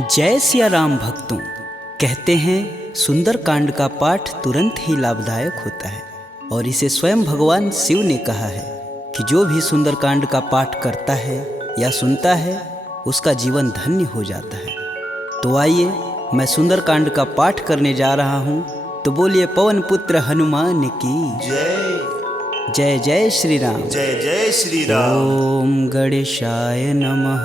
जय सिया राम भक्तों। कहते हैं सुंदरकांड का पाठ तुरंत ही लाभदायक होता है और इसे स्वयं भगवान शिव ने कहा है कि जो भी सुंदरकांड का पाठ करता है या सुनता है उसका जीवन धन्य हो जाता है। तो आइए मैं सुंदरकांड का पाठ करने जा रहा हूँ, तो बोलिए पवन पुत्र हनुमान की जय जय। जय श्री राम। जय जय श्री राम। ओम गणेशाय नमः।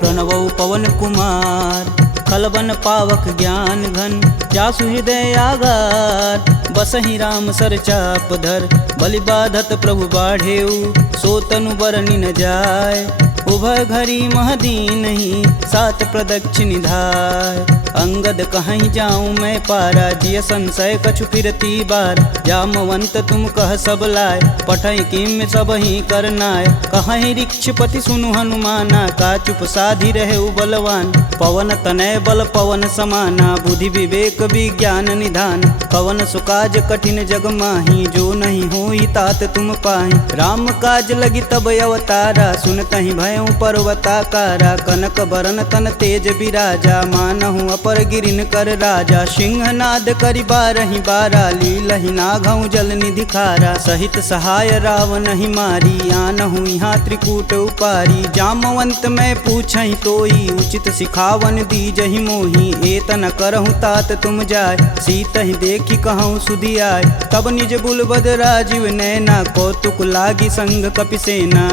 प्रणवौ पवन कुमार खलबन पावक ज्ञान घन, जासु हृदय आगार बसहि राम सर चाप धर। बलि बाधत प्रभु बाढ़ेऊ, सो तनु बरनि न जाय। उभय घरी महदीनहि, सात प्रदक्षिण धाय। अंगद कहीं जाऊं मैं पारा, जिय संशय कछु फिरती बार। जामवंत तुम कह सब लाय, पठई किम सब ही करनाय। कहीं ऋक्षपति सुनु हनुमाना, का चुप साधि रहे बलवान। पवन तनय बल पवन समाना, बुद्धि विवेक विज्ञान निधान। पवन सुकाज कठिन जग माही, जो नहीं होई तात तुम पाही। राम काज लगी तब अवतारा, सुनतहि भयउ पर्वताकारा। कनक बरन तन तेज बिराजा, मानहु अपर गिरिन कर राजा। सिंहनाद करि बारहि बारा, लीलहि नाघउ जल निधि खारा। सहित सहाय रावण ही मारी, आनहु यहाँ त्रिकूट उपारी। जामवंत मैं पूछहि तोई, उचित सिखावन दीजहि मोहि। एतन करहु तात तुम जाय, सीतहि देखि कहूँ सुधि आय। तब निज बुलबद राजीव नैना, कौतुक लागी संग कपिसेना।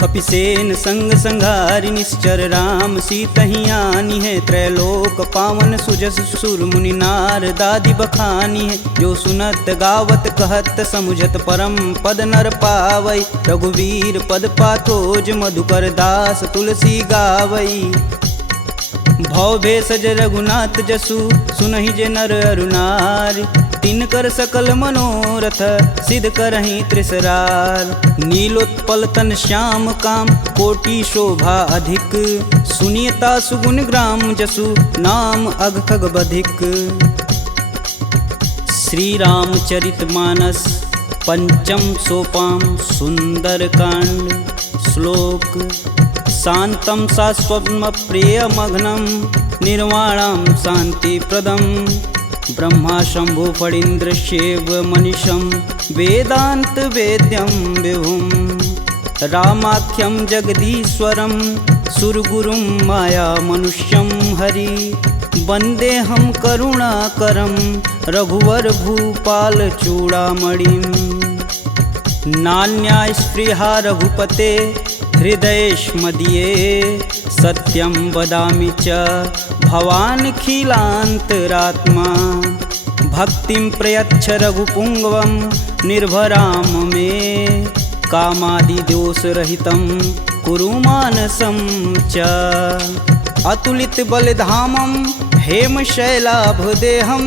कपिसेन संग संघारि निश्चर, राम सीतहि आनी है। त्रैलोक पावन सुजस सुर मुनि नार दादि बखानी है। जो सुनत गावत कहत समुझत, परम पद नर पावई। रघुवीर पद पाथोज, मधुकर दास तुलसी गावई। भव भेषज रघुनाथ जसु, सुनहि जे नर अरुनार। तिनकर सकल मनोरथ, सिद्ध करहि त्रिसरार। नीलोत्पल तन श्याम काम, कोटि शोभा अधिक। सुनियता सुगुण ग्राम जसु, नाम अघ खग बधिक। श्री रामचरित मानस पंचम सोपान सुंदरकांड। श्लोक शांतं शाश्वतं प्रियमघ्नं, निर्वाणं शांतिप्रदं। ब्रह्मा शंभु फणीन्द्रस्यैव मनीषं, वेदांत वेद्यं विभुं। रामाख्यं जगदीश्वरं, सुरगुरुं माया मनुष्यं हरि। वन्देऽहं करुणाकरं, रघुवर भूपाल चूड़ामणिं। नान्या स्पृहा रघुपते, हृदयेष्मदीये। सत्यं वदामि च भवानखिलान्तरात्मा। भक्तिं प्रयच्छ रघुपुङ्गवं, निर्भराम मे। कामादिदोषरहितं कुरु मानसं च। अतुलित बलधामं, हेमशैलाभदेहं।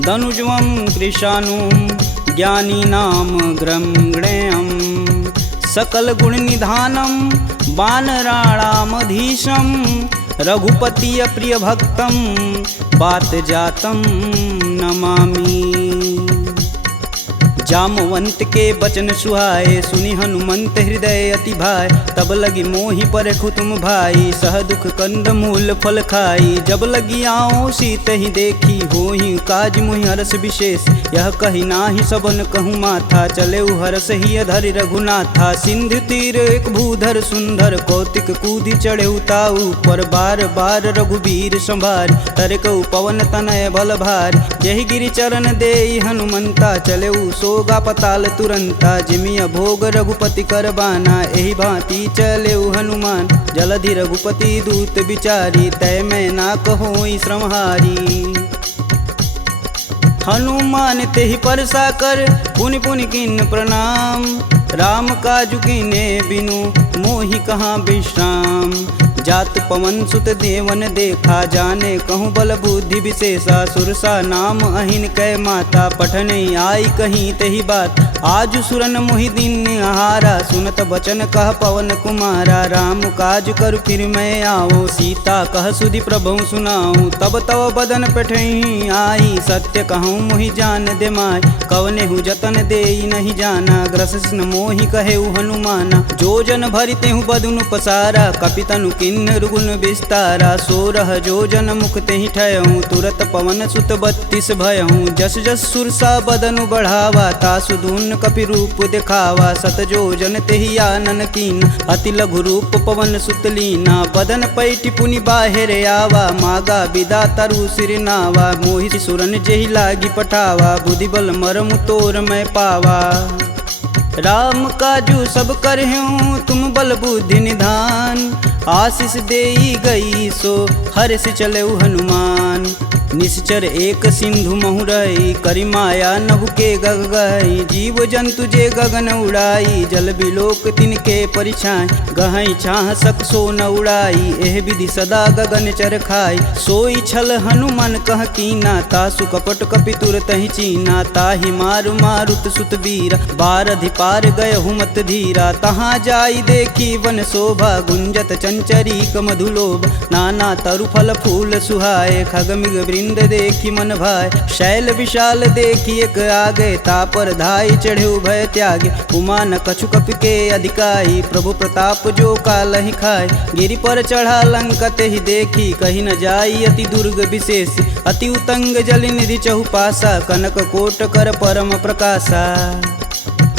दनुजवं कृशानुं, ज्ञानीनां ग्रंगणेयम्। सकल गुण निधानं, वानराणामधीशं। रघुपति प्रिय भक्तं, बात जातं नमामि। जामवंत के बचन सुहाए, सुनि हनुमंत हृदय अति भाय। तब लगी मोहि परखु तुम भाई, सह दुख कंद मूल फल खाई। जब लगी आओ सीत ही देखी, होहि काज मुहि हरस विशेष। यह कही नाही सबन कहूँ माथा, चले हरस ही अधरि रघुनाथा। सिंधु तीर एक भूधर सुंदर, कौतिक कूदि चढ़े ताऊ पर। बार बार रघुबीर संभार, तरकऊ पवन तनय बल भार। यही गिरि चरण देई हनुमंता, चले सोगा पताल तुरंता। जिमिया भोग रघुपति करबाना, एहि भांति चले हनुमान। जलधि रघुपति दूत बिचारी, तय मैं ना कहोई श्रमहारी। हनुमान तेहि परसा कर, पुनि पुनि किन प्रणाम। राम काजु कीने बिनु, मोहि कहाँ विश्राम। जात पवन सुत देवन देखा, जाने कहूँ बल बुद्धि विशेषा। सुरसा नाम अहिन कै माता, पठन आई कहीं तही बात। आज सुरन मोहि दिन आहारा, सुनत बचन कह पवन कुमारा। राम काज कर फिर मैं आओ, सीता कह सुधि प्रभु सुनाऊं। तब तव बदन पठई आई, सत्य कहूँ मोहि जान दे माय। कवने हु जतन देई नहीं जाना, ग्रसिन मोहि कहे हनुमाना। जो जन भरिते हूँ बदनु पसारा, कपितनु किन किन्नर गुण विस्तारा 16 जोजन मुख तेहि ठयहूँ तुरत पवन सुत 32 भयहूँ जस जस सुरसा बदनु बढ़ावा तासु दून कपि रूप दिखावा 7 जोजन तेहि आनन कीन अति लघु रूप पवन सुत लीना बदन पैठि पुनि बाहिर आवा मागा विदा तरु सिर नावा मोहि सुरन जेहि लागी पठावा बुद्धि बल मरमु तोर मैं पावा राम काजू सब करहूँ तुम बल बुद्धि निधान आशीष देई गई सो हर्ष चलऊ हनुमान निश्चर एक सिंधु महुरई करि माया नभु के गग गई जीव जंतु जे गगन उड़ाई जल बिलोक तिनके परिछाई गहई छाह सक सो न उड़ाई एह विधि सदा गगन चर खाई सोई छल हनुमान कह कीना तासु कपट कपि तुरत ही चीना ताहि मारु मारुत सुत वीर बारधि पार गय हुमत धीरा तहाँ जाई देखी वन शोभा गुंजत चंचरी मधुलोभ नाना तरु फल फूल सुहाए खगमिग वृंद देखी मन भाय शैल विशाल देखी एक आगे तापर धाई चढ़े भय त्यागे उमा न कछु कपि के अधिकाई प्रभु प्रताप जो कालहि खाए गिरि पर चढ़ा लंका तेहि देखी कहीं न जाई अति दुर्ग विशेष अति उतंग जल निधि चहुपासा कनक कोट कर परम प्रकाशा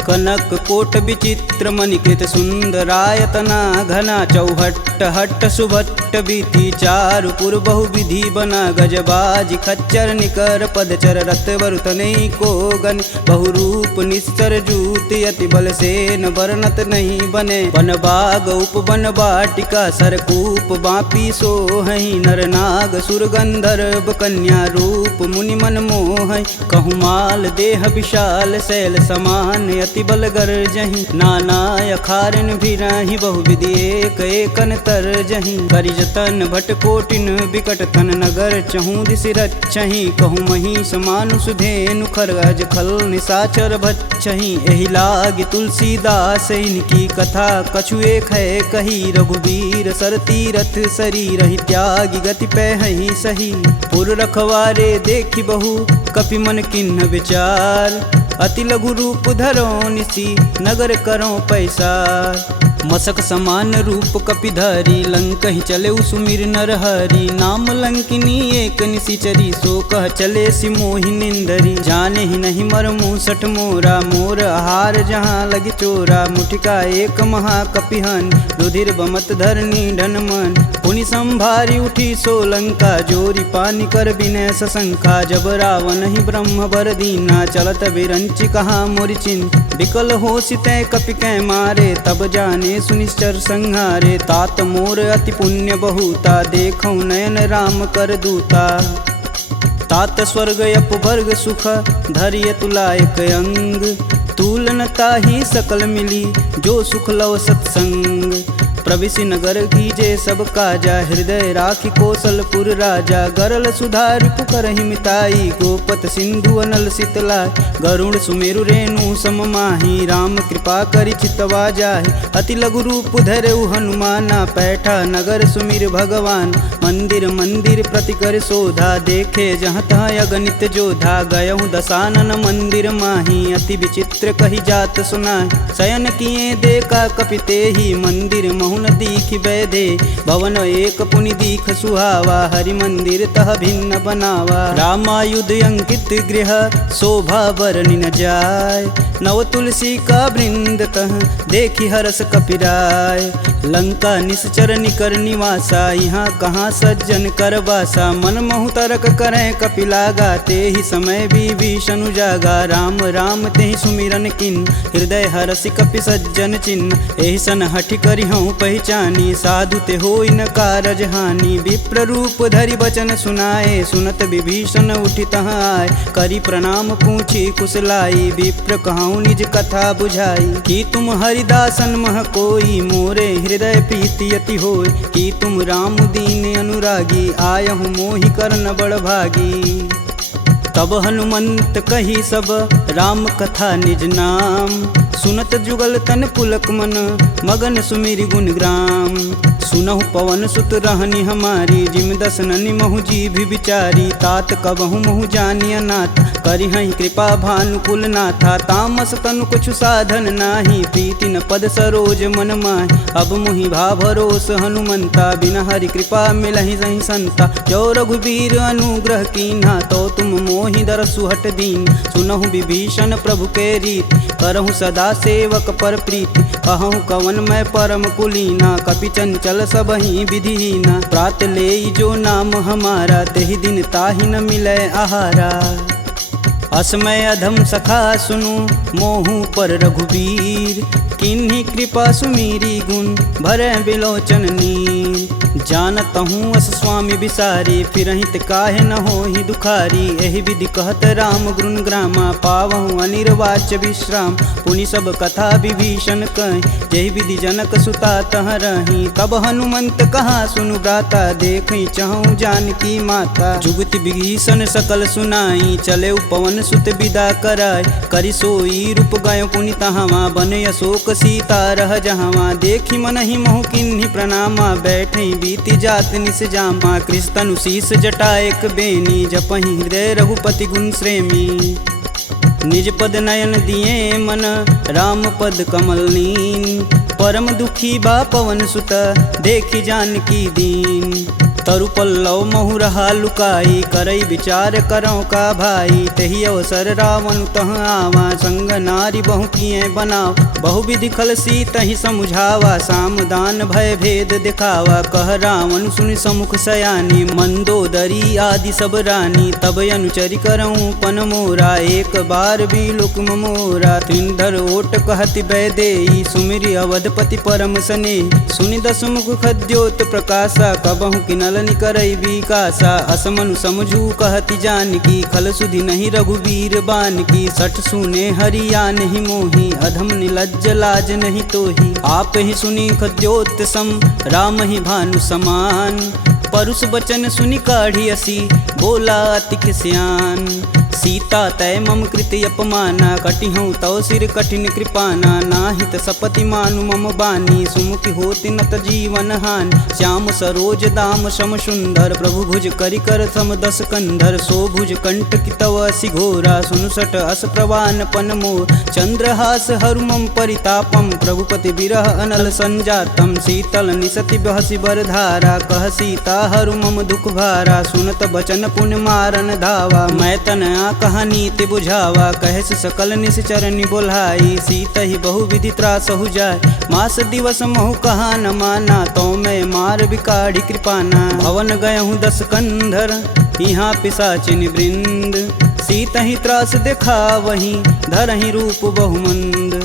कनक कोट विचित्र मणिकृत सुंदरायतना घना चौहट्ट हट्ट सुभट्ट बीती चारु पुर बहु विधि बना गजबाजी खच्चर निकर पदचर रथ वरुतने को गन बहुरूप निश्चर जूत अति बल सेन वर्णत नहीं बने वन बाग उप वन बाटिका सरकूप बापी सोहहि नर नाग सुर गंधर्व कन्या रूप मुनि मन मोह कहु माल देह विशाल शैल समान अति बल गर्जहि नाना अखारन भिराहि बहुविधि एक एकन तरजहि करि जतन भट कोटिन विकट तन नगर चहु दिस रचहि कहु महिष मानुष धेनु खरगज खल निशाचर भच्छहि एहि लागी तुलसीदास इनकी कथा कछु एक है कही रघुवीर सर तीरथ शरीर ही त्यागी गति पैहि सही पुर रखवारे देखी बहु कपि मन किन्ह विचार अति लघु रूप धरो निसी नगर करो पैसार मसक समान रूप कपिधरी लंक ही चले सुमिर नर हरि नाम लंकिनी एक निशिचरी सो कह चले सिमोहि निंदरी जाने ही नहीं मर मूसठ मोरा मोर आहार जहाँ लगी चोरा मुठिका एक महाकपिहन रुधिर बमत धरनी ढन मन पुनि संभारी उठी सो लंका जोरी पानी कर विनय सशंका जब रावण ही ब्रह्म बर दीना चलत विरंचि कहा मोरि चिन्ह विकल हो सितै कपि कै मारे तब जाने सुनिश्चर संहारे तात मोर अति पुण्य बहुता देखौ नयन राम कर दूता तात स्वर्ग अपवर्ग सुख धैर्य तुलायक अंग तुलन ताहि सकल मिली जो सुख लव सत्संग प्रविशि नगर कीजे सब काजा हृदय राखि कौशलपुर राजा गरल सुधार पुकरहि मिताई गोपत सिंधु अनल शीतलाय गरुड़ सुमेरु रेणु सम माही राम कृपा करि चितवा जाहि अति लघु रूप धरऊ हनुमाना पैठा नगर सुमिर भगवान मंदिर मंदिर प्रति कर शोधा देखे जहाँ तहाँ अगणित जोधा गयहु दशानन मंदिर माही अति विचित्र कही जात सुनाय शयन किए देखा कपिते ही मंदिर महुन दीख बैदे भवन एक पुनि दीख सुहावा हरि मंदिर तह भिन्न बनावा रामायुध अंकित गृह शोभा बरनि न जाय नव तुलसी का वृंद तह देखी हरस कपिराय लंका निश्चर निकर निवासा यहाँ कहाँ सज्जन कर बासा मन महु तरक करें कपिलागा ते ही समय विभीषण जागा राम राम ते ही सुमिरन किन हृदय हरसि कपि सज्जन चिन्ह एहि सन हठि करि हूँ पहचानी साधु ते होई न कारज हानि विप्र रूप धरि बचन सुनाए सुनत विभीषण उठि तहाँ आए करि प्रणाम पूछी कुशलाई विप्र कहूँ निज कथा बुझाई कि तुम हरिदासन मह कोई मोरे हृदय प्रीति अति होय कि तुम राम दीन अनुरागी आयहु मोहि करन बड़ भागी तब हनुमंत कही सब राम कथा निज नाम सुनत जुगल तन पुलक मन मगन सुमिरि गुण ग्राम। सुनहु पवन सुत रहनी हमारी जिम दसननि महु जीभ विचारी। तात कबहु महु जानी अनाथ करिहहि कृपा भानुकुल नाथा। तामस तनु कुछु साधन नाही प्रीति न पद सरोज मन माहि। अब मुहि भा भरोस हनुमंता बिना हरि कृपा मिलहि सहि संता। जो रघुबीर अनुग्रह कीन्हा तो तुम मोहि दरसु हट दीन। सुनहु विभीषण प्रभु के रीति करहु सदा सेवक पर प्रीति। कहूँ कवन मैं परम कुलीना कपि चंचल सबहि विधिहीना। प्रात लेई जो नाम हमारा तेहि दिन ताहि न मिलै आहारा। असमय अधम सखा सुनु मोहु पर रघुबीर। किन्हीं कृपा सुमीरी गुण भरै बिलोचन नीर। जानत हूँ अस स्वामी बिसारी फिरहित काहे न होहि दुखारी। एहि विधि कहत राम गुण ग्रामा पावहु अनिर्वाच्य विश्राम। पुनि सब कथा विभीषण कहि जेहि विधि जनक सुता तह रही। तब हनुमंत कहा सुनु भ्राता देखहि चहु जानकी माता। जुगति विभीषण सकल सुनाई चले पवन सुत विदा कराय। करि सोई रूप गयो पुनि तहावा बन अशोक सीता रह जहावा। देखि मनहि महु किन्हि प्रणामा बैठे बीति जात निस जामा। कृष्ण शीस जटा एक बेनी जपहि हृदय रघुपति गुण श्रेमी। निज पद नयन दिए मन राम पद कमल नीन। परम दुखी बा पवन सुत देखि जानकी दीन। तरु पल्लव महु रहा लुकाई करई विचार करौ का भाई। तही अवसर रावण तह आवा संग नारी बहु किए बनाव। बहु विधि खल सी तही समुझावा साम दान भय भेद दिखावा। कह रावण सुनि समुख सयानी मंदोदरी आदि सब रानी। तब अनुचरि करऊँ पन मोरा एक बार भी लुक मोरा। त्रिंधर ओट कहति बैदेई सुमिरि अवधपति परम स्नेही। सुनि दस मुख खद्योत प्रकाशा कबहु किनल निकरई विकासा। असमनु समझू कहति जानकी खल सुधि नहीं रघुबीर बानकी। सठ सुने हरिया नहीं मोही अधम निलज्ज लाज नहीं तोही। आप ही सुनी खद्योत सम राम ही भानु समान। परुष बचन सुनि काढ़ी असी बोला अति खिसियान। सीता तय मम कृति अपमाना कटिहूँ तव सिर कठिन कृपाना। नाहित सपति मानु मम बानी सुमुखी होति नत जीवन हानि। श्याम सरोज दाम सम सुंदर प्रभु भुज करि कर सम दस कंधर। सो भुज कंठ की तव असि घोरा सुनुसट अस प्रवान पन मोर। चंद्रहास हरु मम परितापम प्रभुपति बिरह अनल संजातम। शीतल निसति बहसि बरधारा कह सीता हरु मम दुख भारा। सुनत बचन पुण्य मारन धावा मैं तन कहानी ते बुझावा। कहस सकल निश्चरनि बोलाई सीता ही बहु विधि त्रास हो जाय। मास दिवस महु कहा न माना तो मैं मार बिकाढ़ी कृपाना। भवन गयहूँ दस कंधर यहाँ पिशाचिन वृंद। सीता ही त्रास देखा वहीं धरहि रूप बहुमंद।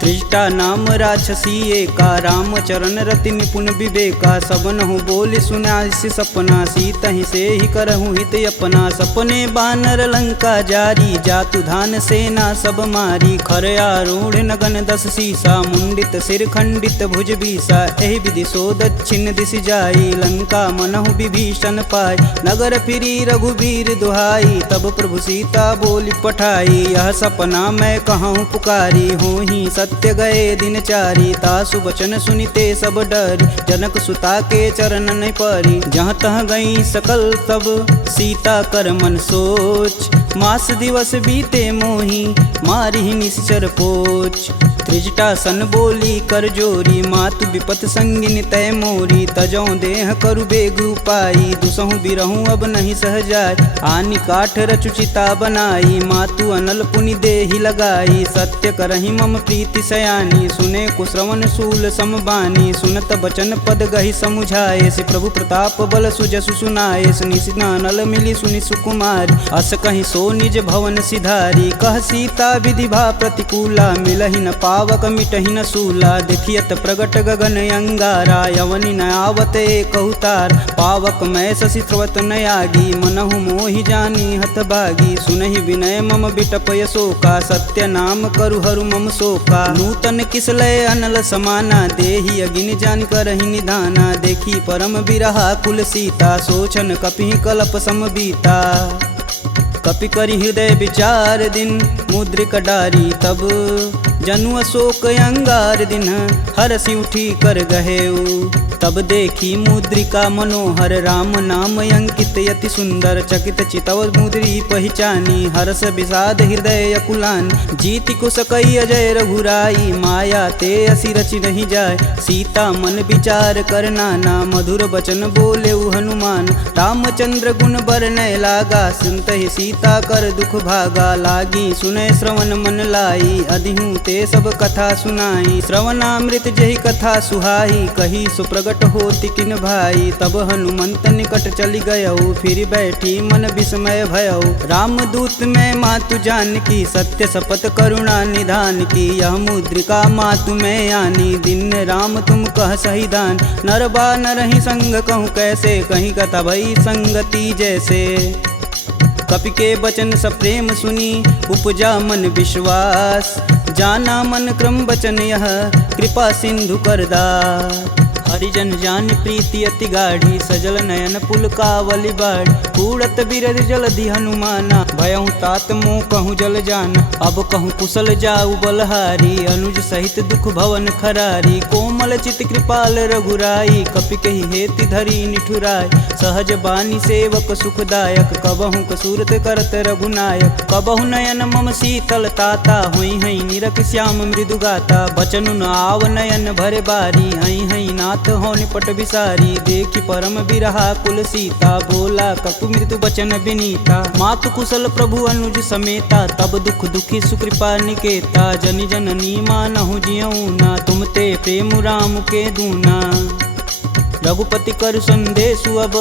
त्रिजटा नाम राक्षसी एका राम चरण रति निपुण विवेका। सबनहु बोली सुनासि सपना सीता ही से ही करहु हित अपना। सपने बानर लंका जारी जातु धान सेना सब मारी। खर आरूढ़ नगन दस सीसा मुंडित सिर खंडित भुज बीसा। एहि विधि सो दक्षिण दिश जाई लंका मनहु विभीषण पाई। नगर फिरी रघुबीर दुहाई तब प्रभु सीता बोली पठाई। यह सपना मैं कहूँ पुकारी होहि सत्य गए दिन चारी। तासु बचन सुनिते सब डरी जनक सुता के चरण नहीं परी। जहाँ तह गई सकल तब सीता कर मन सोच। मास दिवस बीते मोही मारी निश्चर पोच। त्रिजटा सन बोली कर जोरी मातु विपत संगिन तय मोरी। तजौ देह करु बेग उपाई दुसहु बिरहूँ अब नहीं सह जाय। आनि काठ रचुचिता बनाई मातु अनल पुनि देहि लगाई। सत्य करहि मम प्रीति सयानी सुने कुश्रवण शूल समबानी। सुनत बचन पद गहि समुझाए से प्रभु प्रताप बल सुजसु सुनाए। निशिना नल मिली सुनि सुकुमारी अस कहि सो निज भवन सिधारी। कह सीता विधि भा प्रतिकूला मिलहि न पावक मिटहि न सूला। देखियत प्रगट गगन अंगारा यवनि न आवत एक अवतार। पावक मैं शशि स्रवत न आगी मनहु मोहि जानी हत भागी। सुनहि विनय मम बिटप यशोका सत्य नाम करु हरु मम शोका। नूतन किसलय अनल समाना देहि अगिन जान करहि निधाना। देखी परम बिरहा कुल सीता सोचन कपि कलप सम बीता। कपि करि हृदय विचार दिन मुद्रिक डारी तब जनु अशोक अंगार दिन हरसि उठी कर गहेऊ। तब देखी मुद्रिका मनोहर राम नाम अंकित यति सुंदर। चकित चितव मुद्री पहचानी हर्ष विषाद हृदय अकुलान। जीति कुश कई अजय रघुराई माया ते असी रचि नहीं जाय। सीता मन विचार कर नाना मधुर वचन बोले हनुमान। रामचंद्र गुण बरनय लागा सुनत ही सीता कर दुख भागा। लागी सुनय श्रवण मन लाई अधिहूँ ते सब कथा सुनाई। श्रवणामृत जही कथा सुहाई कही सुप्रगट होति किन भाई। तब हनुमंत निकट चली गयऊ फिर बैठी मन विस्मय भयऊ। रामदूत में मातु जानकी सत्य शपथ करुणा निधान की। यह मुद्रिका मातु में आनी दिन राम तुम कह सही दान। नरबा नरहि संग कहूँ कैसे कहीं कथा भई संगति जैसे। कपि के वचन सप्रेम सुनी उपजा मन विश्वास। जाना मन क्रम वचन यह कृपा सिंधु करदार। हरिजन जान प्रीति अति गाढ़ी सजल नयन पुलकावली बाढ़। कूड़त बिरद जलधि हनुमाना भयहु तात मोह कहूँ जल जाना। अब कहूँ कुशल जाऊ बलहारी अनुज सहित दुख भवन खरारी। कोमल चित कृपाल रघुराई कपि कहि हेति धरी निठुराय। सहज बानी सेवक सुखदायक कबहु कसूरत करत रघुनायक। कबहु नयन मम शीतल ताता हुई हई निरख श्याम मृदु गाता। बचनु न आव नयन भरे बारी हई हई नाथ हो निपट विसारी। देखी परम बिरहा कुल सीता बोला कपु मृदु बचन विनीता। मातु कुशल प्रभु अनुज समेता तब दुख दुखी सुकृपा निकेता। जनि जननी मानहु जियऊ ना तुम ते प्रेम राम के दूना। रघुपति कर संदेशु अब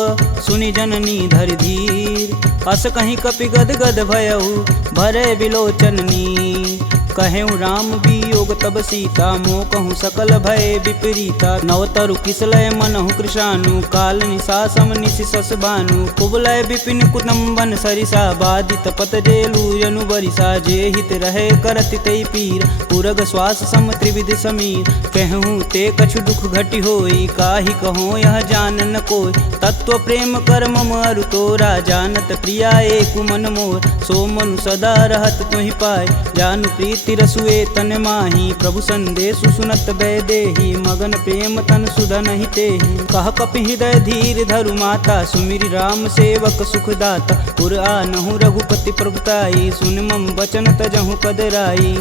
सुनि जननी धरि धीर। अस कहीं कपि गद गद भयऊ भरे विलोचन नीर। कहेऊ राम वियोग तब सीता मोह कहूँ सकल भय विपरीता। नवतरु किसलय मनहु कृशानु काल निशा सम निशिशस भानु। कुबलय विपिन कुटुम्बन सरिसा बाधित पत जेलु जनु बरिसा। जे हित रहे करति तै पीर पुरग श्वास सम त्रिविध समीर। कहूँ ते कछु दुख घटि होई काहि कहो यह जान न कोई। तत्व प्रेम कर मम अरु तोरा जानत प्रिया एक मन मोर। सो मनु सदा रहत तुहि पाय जानु प्रीति रसुए तन माही। प्रभु संदेशु सुनत बैदेही मगन प्रेम तन सुधन ही तेहि। कह कपि हृदय धीर धरु माता सुमिरि राम सेवक सुखदाता। पुर आनहु रघुपति प्रभुताई सुन मम वचन तजहु कदराई।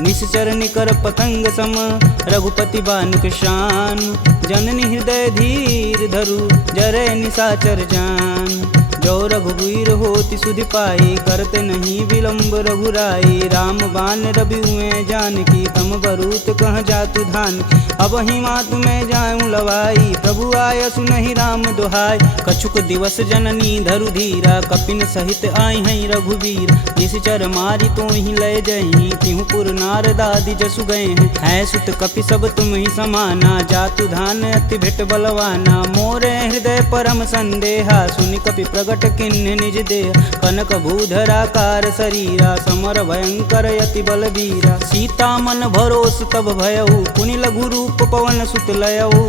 निश्चर निकर पतंग सम रघुपति बान कृशान। जननी हृदय धीर धरु जरै निशाचर जान। जो रघुवीर होति सुधि पाई करते नहीं विलम्ब रघुराई। राम बान रवि हुए जानकी तम बरूत कह जातु धान। अब ही मातु में जाऊँ लवाई प्रभु आय सुनहि राम दुहाई। कछुक दिवस जननी धरु धीरा कपिन सहित आई हैं रघुवीर। निश्चर मारी तो ही लय जही तिहु पुर नारदादि जसु गए हैं। है सुत कपि सब तुम ही समाना जातु धान अति भेट बलवाना। मोरे हृदय परम संदेहा सुनि कपि प्रगट किन्ह निज देह। कनक भूधराकार शरीरा समर भयंकर यति बलबीरा। सीता मन भरोस तब भयऊ पुनि लघु रूप पवन सुत लयऊ।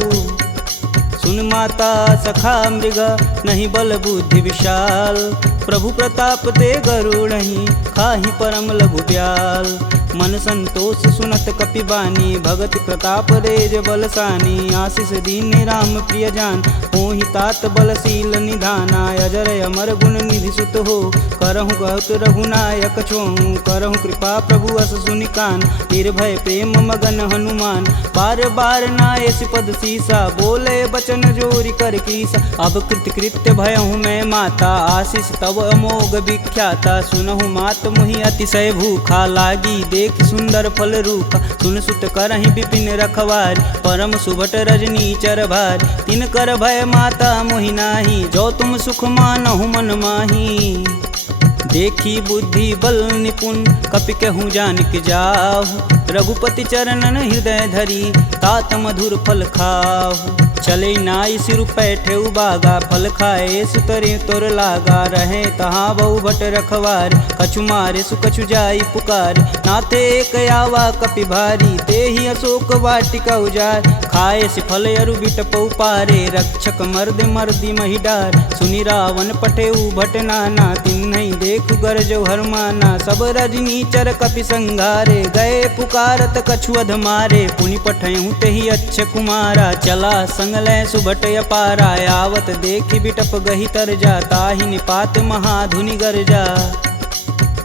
सुन माता सखा मृग नहीं बल बुद्धि विशाल। प्रभु प्रताप ते गरुड़हि खाहि परम लघु ब्याल। मन संतोष सुनत कपि बानी भगति प्रताप रेज बलसानी। आशीष दीन राम प्रिय जान होहि तात बलशील निधाना। अजर अमर गुण निधि सुत हो करहु कहत रघुनायक छोहु। करहु कृपा प्रभु अस सुनि कान निर्भय प्रेम मगन हनुमान। बार बार नायस पद सीसा बोले बचन जोरि कर कीसा। अब कृत्य भयहु मैं माता आशीष तब अमोघ विख्याता। सुनहु मात मुहि अतिशय भूखा लागी देख सुंदर फल रूपा। सुन सुत करहि विपिन रखवारी परम सुभट रजनी चर भारी। तिन कर भय माता मोहि नाही जो तुम सुख मानहु मन माही। देखी बुद्धि बल निपुण कपि कहूँ जानिक जाहु। रघुपति चरणन हृदय धरी तात मधुर फल खाहु। चले नाई सिर पैठे उबागा फल खाए सुतरे तोर लागा। रहे तहाँ बहु भट रखवार कछु मारे सुकछु जाई पुकार। नाथे एक आवा कपि भारी ते ही अशोक वाटिका उजार। खाए से फल अरु बिटपौ पारे रक्षक मर्द मर्दी महिडार। सुनि रावण पठे भट नाना तिन्हि देखु गरजौ हरमाना। सब रजनी चर कपि संघारे, गए पुकारत कछु अध मारे। पुनि पठयहु तेहि अच्छ कुमारा, चला संग लय सुभट अपारा। आवत देखि बिटप गही तरजा, ताहि निपात महाधुनि गरजा।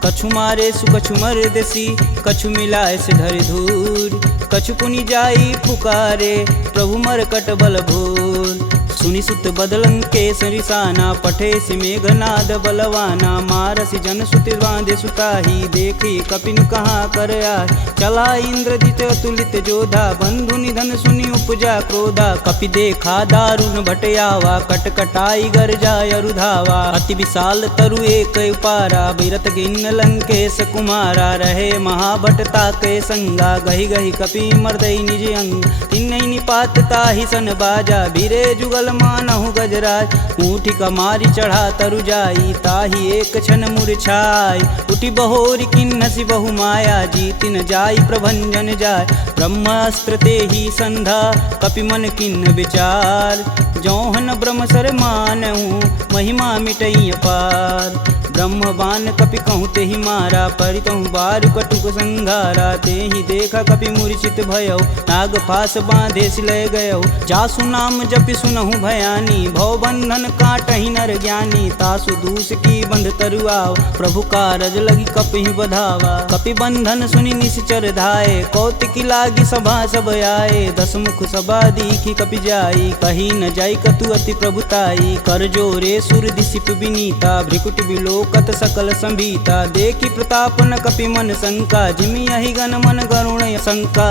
कछु मारे सु कछु मर्दसी, कछु मिलाए से धरि धूर। कछु पुनि जाई पुकारे, प्रभु मरकट बल भूर। सुनि सुत बदलं के सरिसाना, पठे सि मेघनाद बलवाना। मारसि जन सुति बांधे सुताही, देखी कपिन कहाँ कर आए। चला इंद्रजित अतुलित जोधा, बंधु निधन सुनि उपजा क्रोधा। कपि देखा दारुण भटयावा, कटकटाई गरजा अरुधावा। अति विशाल तरु एक उपारा, बिरत गिन्न लंकेश कुमारा। रहे महाभटता के संगा, गही गही कपि मर्दई निज अंग। तिन्नई निपात ताहि सन बाजा, बीरे जुगल मानहु गजराज। ऊँठी कमारी चढ़ा तरु जाई, ताहि एक क्षण मूर्छाई। उठी बहोरी किन्नसी बहु माया, जीतिन जाई प्रभंजन जाय। ब्रह्मास्त्र तेहि संधा, कपि मन किन्न विचार। जौहन ब्रह्म सर मानहु, महिमा मिटई अपार। ब्रह्म बान कपि कहूँ तेहि मारा, परितहु बारु कटुक संघारा। तेहि देखा कपि मूर्छित भयौ, नाग फास बांधे सिलय गयौ। जासु नाम जपि सुनहु भयानी, भव बंधन काटहि नर ज्ञानी। तासु दूस की बंध तरुआव, प्रभु कारज लगी कपि बधावा। कपि बंधन सुनि निश्चर धाये, कौतिकी लागी सभा सब आए। दस मुख सभा दीखी कपि जाई, कही न जाई कतु अति प्रभुताई। कर जोरे सुर दिसिप विनीता, भ्रिकुट बिलोकत सकल संभीता। देखी प्रताप न कपि मन शंका, जिमि यही गण मन गरुण शंका।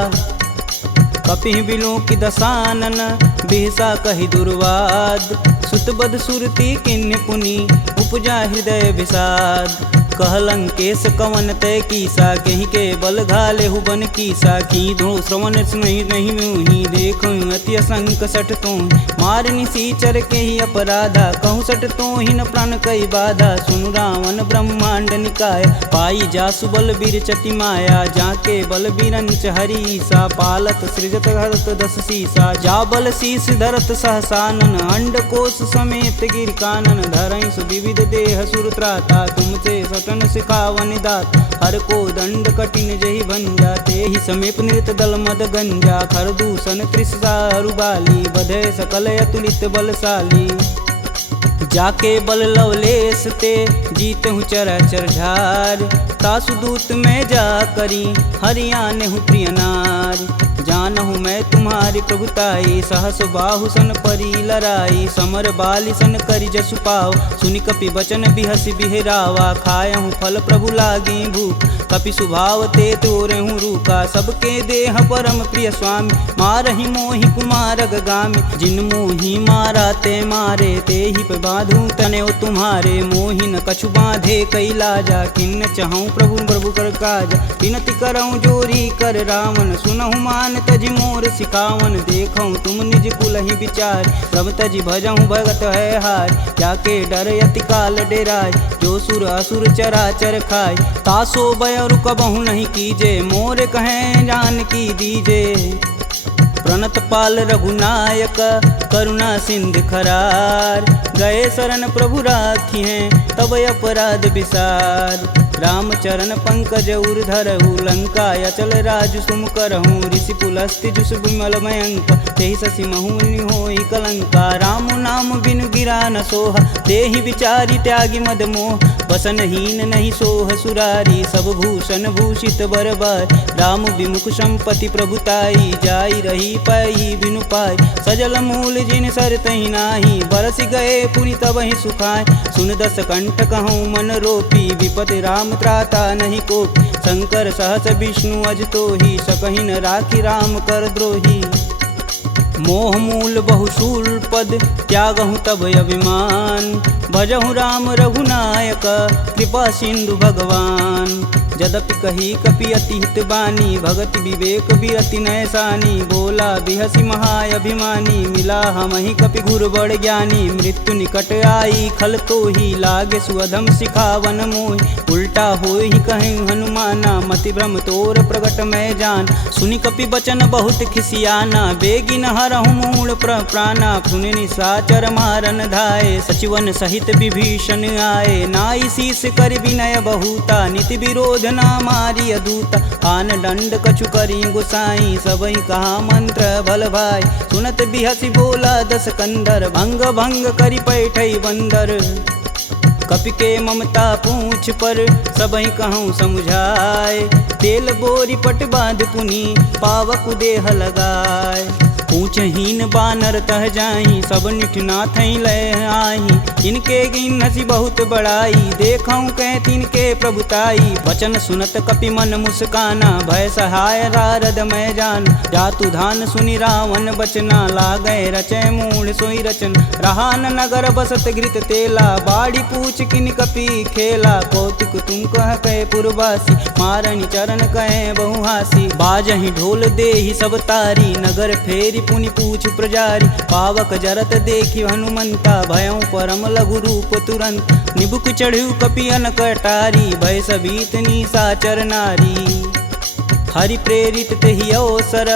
कपि बिलोकि दसानन, बिहसा कहि दुर्वाद। सुतबद सुरती किन्य पुनि, उपजा हृदय विषाद। कहलंकेश कवन तय कीसा, कहीं के बल घाले हुबन कीसा। की धो श्रवण नहीं नहीं मुहि, देखो अति असंक सठ तो। मार निसीचर के ही अपराधा, कहूँ सठ तो ही न प्राण कई बाधा। सुनु रावण ब्रह्मांड निकाय, पाई जासु बल बीर चटी माया। जाके बल बीरंच हरीसा, पालत सृजत हरत दस सीसा। जा बल शीस धरत सहसानन, अंड कोश समेत गिर कानन। धरई सुविविध देह सुरत्राता, तुमसे सटन सिखावन दात। हर को दंड कठिन जही भंजा, तेहि समीप नृत दल मद गंजा। खर दूषण त्रिषा अरुबाली, बधे सकल अतुलित बलशाली। जाके बल लवलेश ते, जीतहु चराचर झार। तासु दूत में जा करी, हरियाणहु प्रिय नार। जानहु मैं तुम्हारी प्रभुताई, सहस बाहु सन परी लराई। समर बाली सन करि जसु पाव, सुनि कपि बचन बिहसि बिहरावा। खायहु फल प्रभु लागी भूख, कपि सुभाव ते तोरहु रूखा। सबके देह परम प्रिय स्वामी, मारहि मोहि कुमार गगामी। जिन मोहि मारा ते मारे, तेहि पे बांधु तनेउ तुम्हारे। मोहि न कछु बांधे कई लाजा, किन्न चहऊँ प्रभु प्रभु कर काज। विनति करऊँ जोरी कर रावण, सुनहु मान तजि मोर सिखावन। देखऊँ तुम निज कुलहि विचार, प्रभ तजि भजऊँ भगत है हार। जाके डर यति काल डेराय, जो सुर असुर चराचर खाय। तासो भय रुकबहु नहीं कीजे, मोर कहें जान की दीजे। प्रणत पाल रघुनायक, करुणा सिंध खरार। गए शरण प्रभु राखी हैं, तब अपराध विसार। रामचरण पंकज उर धरहु, लंका अचल राजु सुम करहूँ। ऋषि पुलस्ति जुस विमल मयंक, तेहि शशि महुनि होई कलंका। राम नाम बिनु गिरा न सोहा, देहि विचारी त्यागी मद मोह। बसनहीन नहीं सोह सुरारी, सब भूषण भूषित बरबार। राम विमुख संपत्ति प्रभुताई, जाई रही पाई बिनु पाई। सजल मूल जिन सर तहि नाही, बरस गए पुनि तबहि सुखाय। सुन दस कंठ कहूँ मन रोपी, विपति राम त्राता नहीं कोपी। शंकर सहस विष्णु अज तोहि, सकहि न राखी राम कर द्रोही। मोह मूल बहुशूल पद, त्यागहु तब अभिमान। भजहु राम रघुनायक, कृपा सिंधु भगवान। यद्यपि कही कपि अति हित बानी, भगति विवेक बिरति नैसानी। बोला बिहसी महाअभिमानी, मिला हमहि कपि गुर बड़ ज्ञानी। मृत्यु निकट आई खल तो ही, लागे सुअधम सिखावन मोहि। उल्टा होई कहीं हनुमाना, मति भ्रम तोर प्रगट मैं जान। सुनि कपि बचन बहुत खिसियाना, बेगिन हरहु मूल प्राणा। पुनि निशाचर मारन धाये, सचिवन सहित विभीषण आए। नाई शीस कर विनय बहुता, नीति विरोध ना मारी अदूता। आन दंड कछु करी गुसाई, सबई कहा मंत्र भल भाई। सुनत बिहसी बोला दस कंदर, भंग भंग करि पैठई बंदर। कपि के ममता पूछ पर, सबई कहूँ समझाए। तेल बोरी पट बांध पुनि, पावक देह लगाए। पूछहीन बानर तह जाही, सब निठना थई लय आही। इनके गिन हसी बहुत बड़ाई, देखऊँ कह तिनके प्रभुताई। वचन सुनत कपि मन मुस्काना, भय सहाय रारद मैं जान। जातु धान सुनि रावण बचना, लागै रचय मूढ़ सोई रचन। रहा न नगर बसत घृत तेला, बाड़ी पूछ किन कपि खेला। कौतुक तुम कह कहे पुरवासी, मारनि चरण कहे बहुहासी। बाजहि ढोल देहि सब तारी, नगर फेरी पुनि पूछ प्रजारी। पावक जरत देखि हनुमंता, भयं परम लघु रूप तुरंत। निबुक चढ़ु कपि अनक अटारी, भय सबीत निशाचर नारी। हरि प्रेरित तेहि अवसर,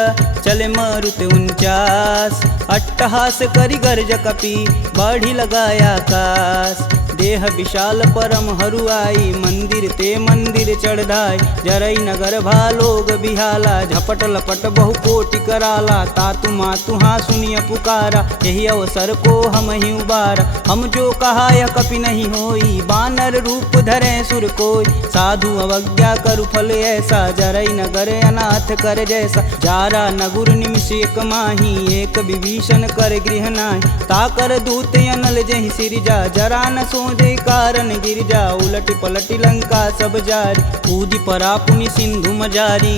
चले मारुत 49। अट्टहास करि गर्ज कपि, बाढ़ि लगाया आकाश। देह विशाल परम हरुआई, मंदिर ते मंदिर चढ़ाई। जरई नगर भालोग बिहाला, झपट लपट बहु कोटि कराला। तातु मातु हाँ सुनिय पुकारा, यही अवसर को हम ही उबारा। हम जो कहा यह कपि नहीं होई, बानर रूप धरे सुर कोई। साधु अवज्ञा करु फल ऐसा, जरई नगर अनाथ कर जैसा। जारा नगुर निमिष एक माही, एक विभीषण कर गृह नाहि। ताकर दूत अनल जहि सिरजा, जरा न सोजे कारण गिरजा। उलटि पलटि लंका सब जारी, कूदि परा पुनि सिंधु मजारी।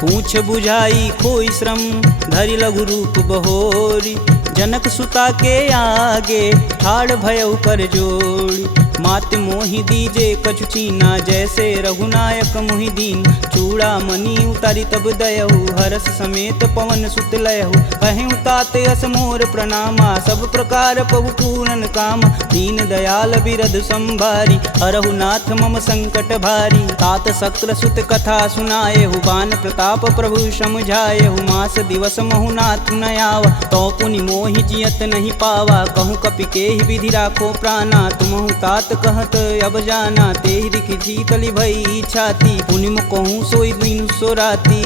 पूछ बुझाई खोई श्रम, धरि लघु रूप बहोरी। जनक सुता के आगे, ठाड़ भयउ कर जोड़ी। मात मोहि दीजे कछु चीना, जैसे रघुनायक मोहि दीन। चूड़ा मणि उतारी तब दयहु, हरस समेत पवन सुत लयहु। कहें तात यस मोर प्रणामा, सब प्रकार प्रभु पूरन काम। दीन दयाल बिरध संभारी, हरहु नाथ मम संकट भारी। तात शक्र सुत कथा सुनाएहु, बान प्रताप प्रभु समझाएहु। मास दिवस महु नाथ न आवा, तो पुनि मोहि जियत नहीं पावा। कहूँ कपि केहि विधि राखो प्राणा, तुमहु तात कहत अब जाना। तेहि दिखि शीतलि भई छाती, पुनि कहूँ सोई दिन सो राती।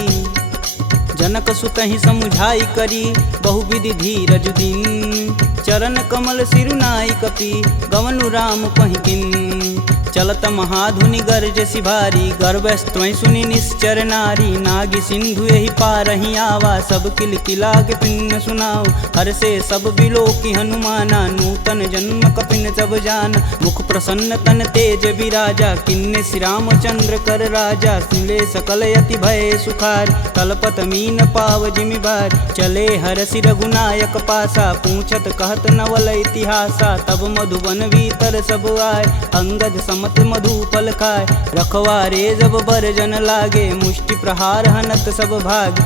जनक सुतहि समुझाई करी, बहुविधि धीरज दिन। चरण कमल सिरुनाई कपि, गवनु राम पहिकिन। चलत महाधुनि गर्ज सिभारी, गर्भस्त्वं सुनि निश्चर नारी। नागी सिंधु यही पारहि आवा, सब किल किला के पिन सुनाओ। हर से सब बिलोकि हनुमाना, नूतन जन्म कपिन सब जान। मुख प्रसन्न तन तेज विराजा, किन्ने श्री रामचंद्र कर राजा। सुले सकल यति भय सुखार, तलपत मीन पाव जिमि बार। चले हरसि रघुनायक पासा, पूछत कहत नवल इतिहासा। तब मधुबन भीतर सब आए, अंगद मत मधुपल खाए। रखवारे जब बरजन लागे, मुष्टि प्रहार हनत सब भाग।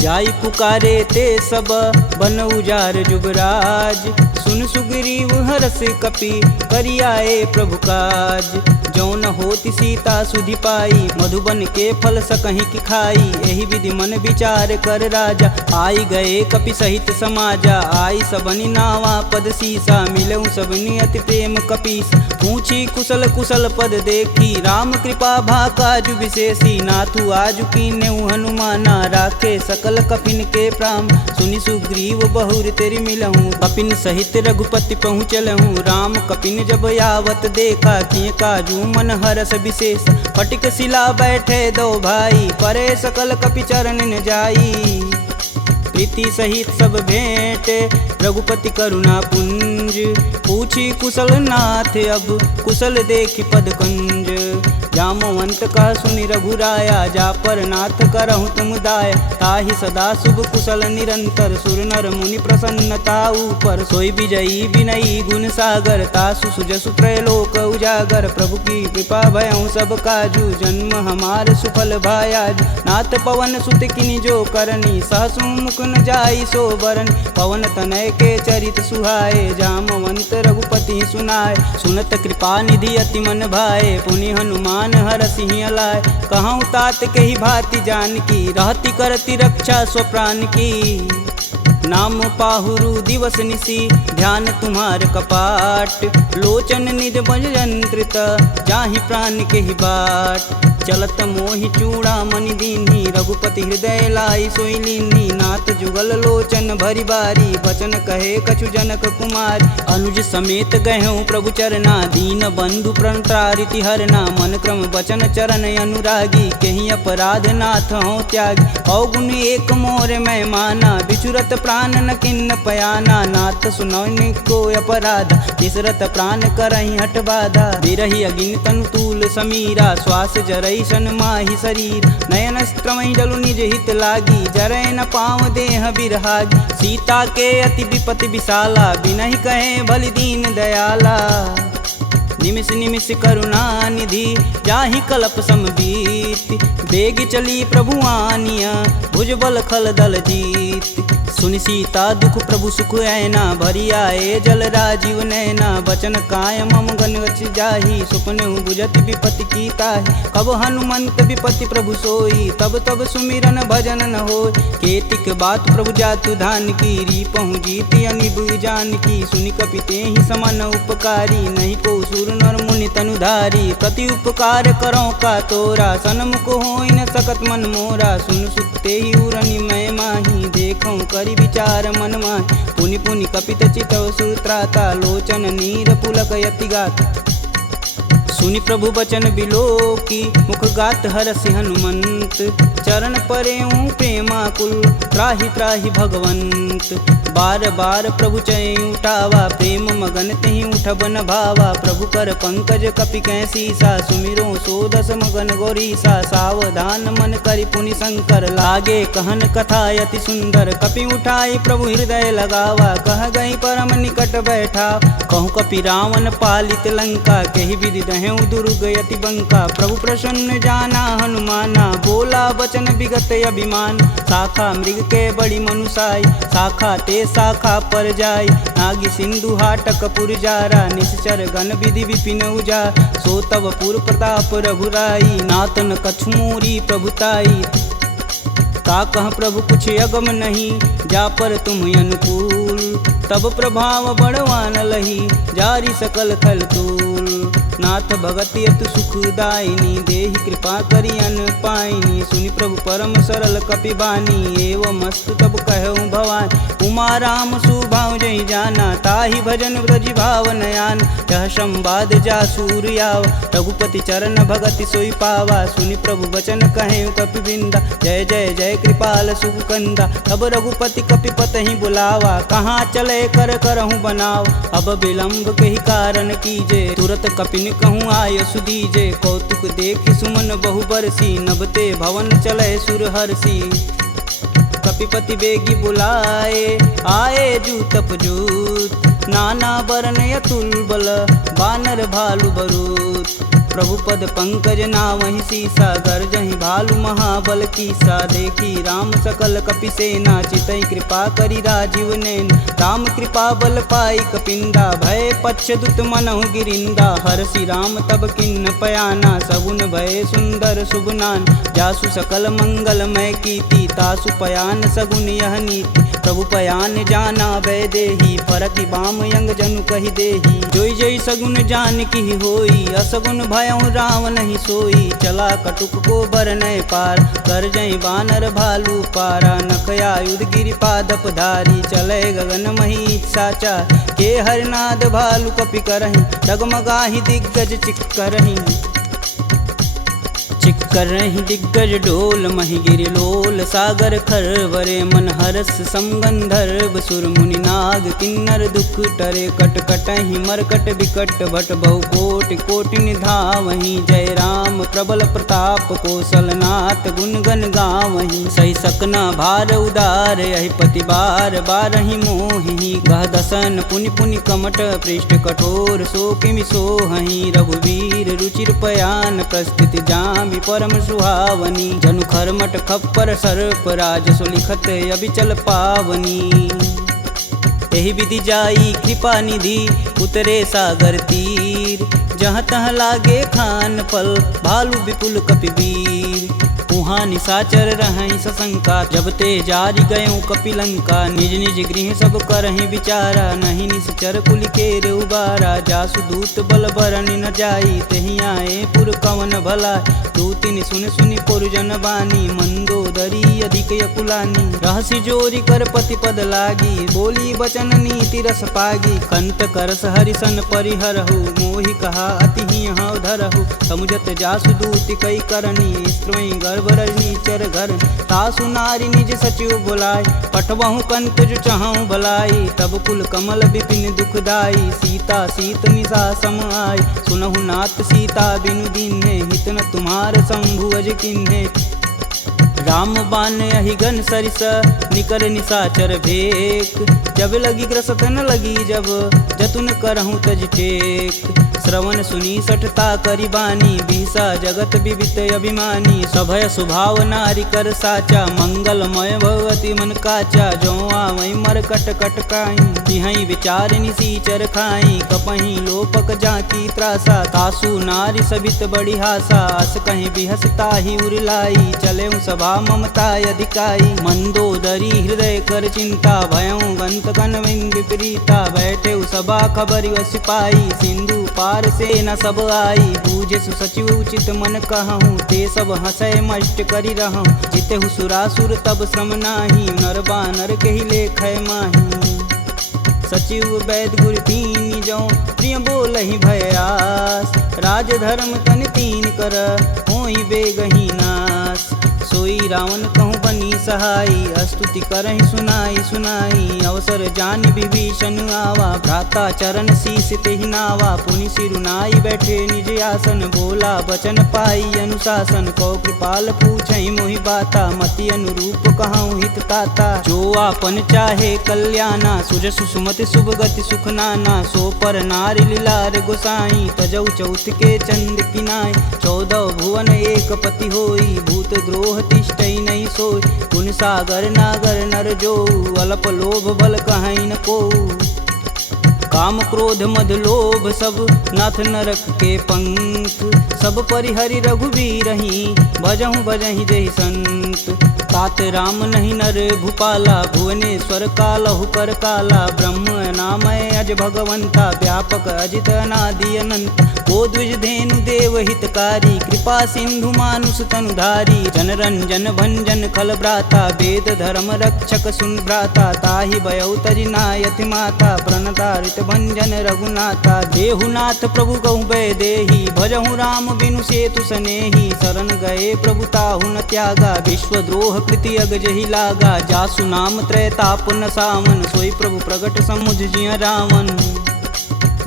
जाई पुकारे ते सब, बन उजार जुबराज। सुन सुग्रीव हरस कपि, करियाए प्रभु काज। जौन होति सीता सुधि पाई, मधुबन के फल सकहि की खाई। एहि विधि मन विचार कर राजा, आई गए कपि सहित समाजा। आई सबनि नावा पद सीसा, मिलऊँ सबनि अति प्रेम कपीस। पूछी कुशल कुशल पद देखी, राम कृपा भा काजु विशेषी। नाथु आजु कीन्हु हनुमाना, राखे सकल कपिन के प्राम। सुनि सुग्रीव बहुर तेरि मिलहूँ, कपिन सहित रघुपति पहुँचलहूँ। राम कपिन जब यावत देखा, किए काजू मन हरस विशेष। फटिक शिला बैठे दो भाई, परे सकल कपि चरण न जाई। प्रीति सहित सब भेंट, रघुपति करुणा पुंज। पूछी कुशल नाथ अब कुशल देखि पद कंज। जामवंत कह सुनि रघुराया जा पर नाथ करहु तुम दाया। ताहि सदा शुभ कुशल निरंतर सुर नर मुनि प्रसन्नता ऊपर। सोई विजयी विनयी गुण सागर तासु सुजसु त्रैलोक उजागर। प्रभु की कृपा भयउ सब काजू जन्म हमार सुफल भायाज। नाथ पवन सुत किनि जो करनी सहसु मुख न जाई सो बरन। पवन तनय के चरित सुहाए जामवंत रघुपति सुनाए। सुनत कृपा निधि अति मन भाए पुनि हनुमान हर सिंह लाए। कहूँ तात के ही भांति जान की रहती करती रक्षा स्वप्राण की। नाम पाहुरु दिवस निसी ध्यान तुम्हार कपाट। लोचन निज बज यंत्रित जाहि प्राण के ही बाट। चलत मोहि चूड़ा मनि दीन्ही रघुपति हृदय लाई सोई लीन्ही। नाथ जुगल लोचन भरी बारी बचन कहे कछु जनक कुमार। अनुज समेत गहूँ प्रभु चरना दीन बंधु प्रणतारिति हरना। मन क्रम बचन चरण अनुरागी कहीं अपराध नाथ हो त्यागी। अवगुण एक मोर मैं माना बिचुरत प्राण न किन्न पयाना। नाथ सुनौनि को अपराध निसरत प्राण करहि हठ बाधा। बिरहि अगिन तनु तूल समीरा श्वास जरई सन माहि शरीर। नयन स्त्रमहि जलु निज हित लागी जरै न पाँव देह बिरहागी। सीता के अति विपति विशाला बिनहि कहे बलि दीन दयाला। निमिष निमिष करुणा निधि जाहि कलप समबीत। बेग चली प्रभु आनिया भुजबल खल दल जीत। सुनि सीता दुख प्रभु सुख ऐना भरी आए जल राजीव नैना। बचन काय मम गन गच जाहि सुपने बुझत विपति की ताहि। कब हनुमंत विपति प्रभु सोई तब तब सुमिरन भजन न होय। केतिक बात प्रभु जातु धान की रीपहु जीति अनिब जान की। सुनि कपि तेहि समन उपकारी नहीं को सुर नर मुनि तनुधारी। प्रति उपकार करो का तोरा सनमुख होई न सकत मन मोरा। सुन सुते ही उरनि मैं माही देखऊँ करि विचार मन माहि। पुनि पुनि कपित चितव सुत्राता लोचन नीर पुलक यति गाता। सुनि प्रभु बचन बिलोकी मुख गात हरसि हनुमंत। चरण परेऊँ प्रेमाकुल त्राहि त्राहि भगवंत। बार बार प्रभु चै उठावा प्रेम मगन तेहि उठब न भावा। प्रभु कर पंकज कपि कैसीसा सुमिरो सोदस मगन गौरीसा। सावधान मन करि पुनि शंकर लागे कहन कथा अति सुंदर। कपि उठाई प्रभु हृदय लगावा कह गई परम निकट बैठा। कहूँ कपि रावण पालित लंका केहि विधि दहें दुर्ग यति बंका। प्रभु प्रसन्न जाना हनुमाना बोला वचन विगत अभिमान। शाखा मृग के बड़ी मनुसाई शाखा ते शाखा पर जाई। नागी सिंधु हाटक पुर जारा निश्चर गण विधि विपिन उजा। सो तब पुर प्रताप रघुराई नातन कछुमूरी प्रभुताई। का कह प्रभु कुछ अगम नहीं जा पर तुम अनुकूल। तब प्रभाव बड़वान लही जारी सकल खल तूल। नाथ भगति अतु सुखदायिनी देहि कृपा करि अन पाइनी। सुनि प्रभु परम सरल कपि बानी एवं मस्तु तब कहऊँ भवानी। उमा राम सुभाव जहि जाना ताहि भजन ब्रज भाव नयान। यह संवाद जा सूर्याव रघुपति चरण भगति सोई पावा। सुनि प्रभु वचन कहें कपि बिंदा जय जय जय कृपाल सुख कंदा। अब रघुपति कपि पतहि बुलावा कहाँ चले कर करहूँ बनाव। अब विलंब के ही कारण कीजे तुरत कपिन कहूँ आय सुदीजे। कौतुक देख सुमन बहु बरसी नभते भवन चले सुर हर्षि। कपिपति बेगी बुलाए आए जूतप जूत। नाना वर्ण अतुल बल बानर भालु बरूत। प्रभु पद पंकज नावहि सीसा गर्जहि भालु महाबल कीसा। देखी राम सकल कपि सेना चितई कृपा करि राजीव नैन। राम कृपा बल पाई कपिंदा भय पश्चदुत मनहु गिरिंदा। हरसि राम तब किन्न पयाना सगुन भय सुंदर शुभनान। जासु सकल मंगलमय कीर्ति तासु पयान सगुन यह नीति। प्रभु पयान जाना भय देही फरकि बाम यंग जनु कहि देही। जोई जोई सगुन जान की होई असगुन भयउ राम नहीं सोई। चला कटुक को बरनय पार कर जई बानर भालू पारा। नखया युध गिरि पादप धारी चले गगन मही साचा। के हरनाद भालू कपि करहि डगमगाहि दिग्गज चिक्करहि। चिक कर रही दिग्गज डोल महिगिरि लोल सागर खरवरे मन हरस समगंधर्व सुर मुनि नाग किन्नर दुख टरे कट कटहि मरकट विकट भट बहु कोटि कोटि निधावहि जय राम प्रबल प्रताप कौशलनाथ गुण गण गावहि सही सकना भार उदार यही पति बार बारहि मोहि गह दसन पुनि पुनि कमट पृष्ठ कठोर सो किमि सोहहि रघुवीर रुचिर पयान प्रस्थिति जामि परम सुहावनी जनु खरमट खप्पर सर्प राजसु लिखत अबिचल पावनी एहि विधि जाई कृपा निधि उतरे सागर तीर जहाँ तहाँ लागे खान फल भालू विपुल कपिवीर उहाँ निशाचर रहहि सशंका जब ते जारि गयों कपिलंका निज निज गृह सब करहि विचारा नहीं निश्चर कुलिकेर उबारा जासु दूत बल बरनि न जाई तेहि आए पुर कवन भला दूतिन सुन सुनि पुरजन बानी मंदोदरी अधिक यकुलानी रहसि जोरी कर पति पद लागी बोली बचन नीति रस पागी कंत करस हरिसन परिहरहु मोहि कहा अति ही हव धरहु समुझत जासु दूति कई करनी स्त्रवई गर्भ रजनी चर घर तासु नारी निज सचिव बुलाय पठबहु कंत जो चाहूं भलाई तब कुल कमल विपिन दुखदाई सीता सीत निशा सम आय सुनहु नाथ सीता बिनु दीन्हे हित न तुम्हार शंभु अज किन्हे राम बान अहिगन सरिस निकर निशाचर भेक जब लगी ग्रसत न लगी जब जतुन करहूँ तज टेक श्रवण सुनी सठता करी बानी बिहसा जगत विवित अभिमानी सभय स्वभाव नारी कर साचा मंगलमय भगवती मन काचा जो आवई मर कट कट काई तिहई विचार निसीचर खाई कपही लोपक जाकी त्रासा तासु नारी सबित बड़ी हासा अस कहीं बिहसता ही उरलाई चले सभा ममता अधिकाई मंदोदरी हृदय कर चिंता भयं गंत कनविंद विपरीता बैठे सभा खबर सिपाही सिंधु पार से न सब आई बूझे सचिव उचित मन कहूँ ते सब हंसय मष्ट करी रहूँ जिते सुरासुर तब श्रम नाही नर बानर के ही लेख माही सचिव वैद गुरु तीन जो प्रिय बोल ही भयास राज धर्म तन तीन कर होई बेगही नास सोई रावण कहूँ बनी सहाई स्तुति करहि सुनाई सुनाई अवसर जान विभीषण आवा भ्राता चरण शीस तेहि नावा पुनि सिरुनाई बैठे निज आसन बोला बचन पाई अनुशासन कौ कृपाल पूछहि मोहि बाता मति अनुरूप कहूँ हित ताता जो आपन चाहे कल्याणा सुजसु सुमति शुभ गति सुख नाना सो पर नारी लीलार गोसाई तजौ चौथ के चंद किनाय 14 भुवन एक पति होई भूत द्रोह तिष्ठई नहीं सोई गुण सागर नागर नर जो अल्प लोभ बल कहीं न को काम क्रोध मद लोभ सब नाथ नरक के पंख सब परिहरि रघुवीरहि भजहु भजहि जहि संत तात राम नहीं नर भूपाला भुवनेश्वर कालहु कर काला ब्रह्म नामय अज भगवंता व्यापक अजित अनादि अनंत को द्विज धेनु देव हितकारी कृपा सिंधु मानुष तनुधारी जन रंजन भंजन खल भ्राता वेद धर्म रक्षक सुन भ्राता ताहि भयउ तजि नायति माता प्रणतारित भंजन रघुनाथा देहुनाथ प्रभु कहु भय देहि भजहु राम बिनु सेतु सनेहि शरण गए प्रभु ताहु न त्यागा विश्वद्रोह कृति अगजहि लागा जासु नाम त्रैताप न सावन सोई प्रभु प्रगट समुझ जिय रावण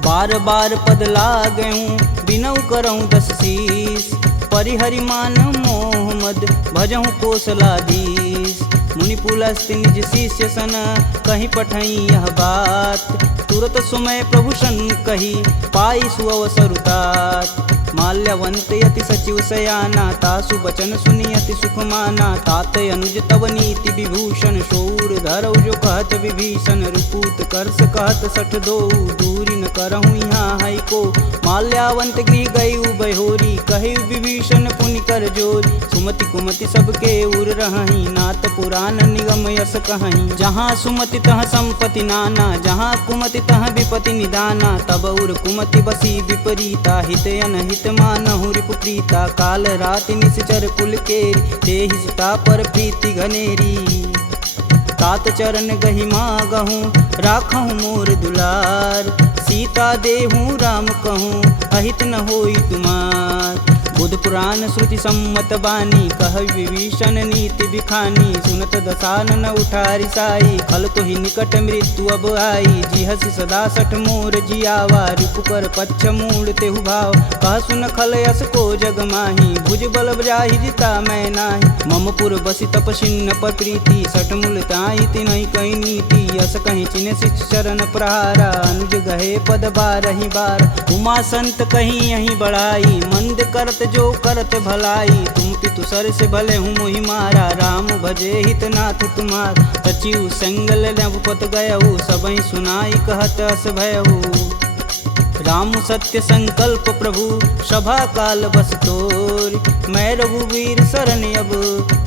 बार बार पद लागऊं बिनऊ करऊं 10 शीस परिहरि मान मोह मद भजहु कौशलाधीश मुनि पुलस्त निज शिष्य सन कहीं पठई यह बात तुरत सुमय प्रभु सन कही पाई सुअवसरुतात माल्यवंत यति सचिव सयाना तासु बचन सुनियति सुख माना तात अनुज तव नीति विभूषण शौर धरौ जो कहत विभीषण रुपूत करस कहत सठ दो दूरी न करहूँ यहाँ है को माल्यावंत गृह गई बहोरी कहे विभीषण पुनि कर जोरी सुमति कुमति सबके उर रही नाथ पुराण निगम यस कहीं जहाँ सुमति तह संपत्ति नाना जहाँ कुमति तह विपति निदाना तब उर कुमति बसी विपरीता हित अनहित मानहु रिपुप्रीता काल राति निश्चर कुल केरी देहि सीता पर प्रीति घनेरी तात चरण गहि मागहूँ राखहूँ मोर दुलार सीता देहूँ राम कहूँ अहित न होई तुमार बुध पुराण श्रुति सम्मत बानी, कह विभीषण नीति बिखानी। सुनत दसानन उठारी साई, खल तो ही निकट मृत्यु अब आई। जिहसि सदा सठ मोर जियावा, रिपुकर पच्छ मूड तेहु भाव। कह सुन खल यस को जग माही, भुज बल जाहि जिता मैं नाही। मम पुर बसि तपसिन्न पर प्रीति, सठ मूल ताहि तिनहि कही नीति। यस कहीं चिन्ह शिष चरण प्रहारा, अनुज गहे पद बारहि बार। उमा संत कहीं यहीं बढ़ाई, मंद करत जो करत भलाई। तुम पितु सर से भले हूँ मोहि मारा, राम भजे हित नाथ तुम्हार। सचिव संगल नवपत गयहु, सबहि सुनाई कहत अस भयहु। राम सत्य संकल्प प्रभु, सभा काल बस तोरि। मैं रघुवीर शरण अब,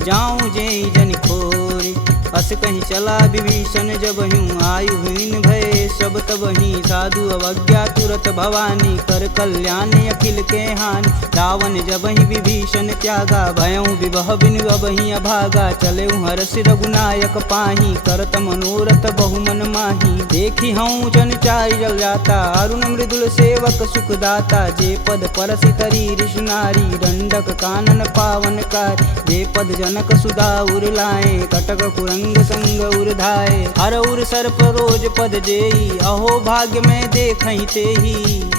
जाऊं जेहि जन खोरि। अस कहीं चला विभीषण जब हूँ, आयुहीन भय सब तब ही। साधु अवज्ञा तुरत भवानी, कर कल्याण अखिल के हानि। रावण जब ही विभीषण त्यागा, भयऊँ विवह बिनु अब ही अभागा। चले हरष रघुनायक पाही, करत मनोरथ बहुमन माही। देखी हूँ जन चारि जल जाता, अरुण मृदुल सेवक सुखदाता। जे पद परसि तरी ऋषि नारी, दंडक कानन पावन कार। जे पद जनक सुधा उर लाए, कटक कुरंग संग उर धाये। हर उर सर्प रोज पद जेई, अहो भाग्य में देखहि तेहि।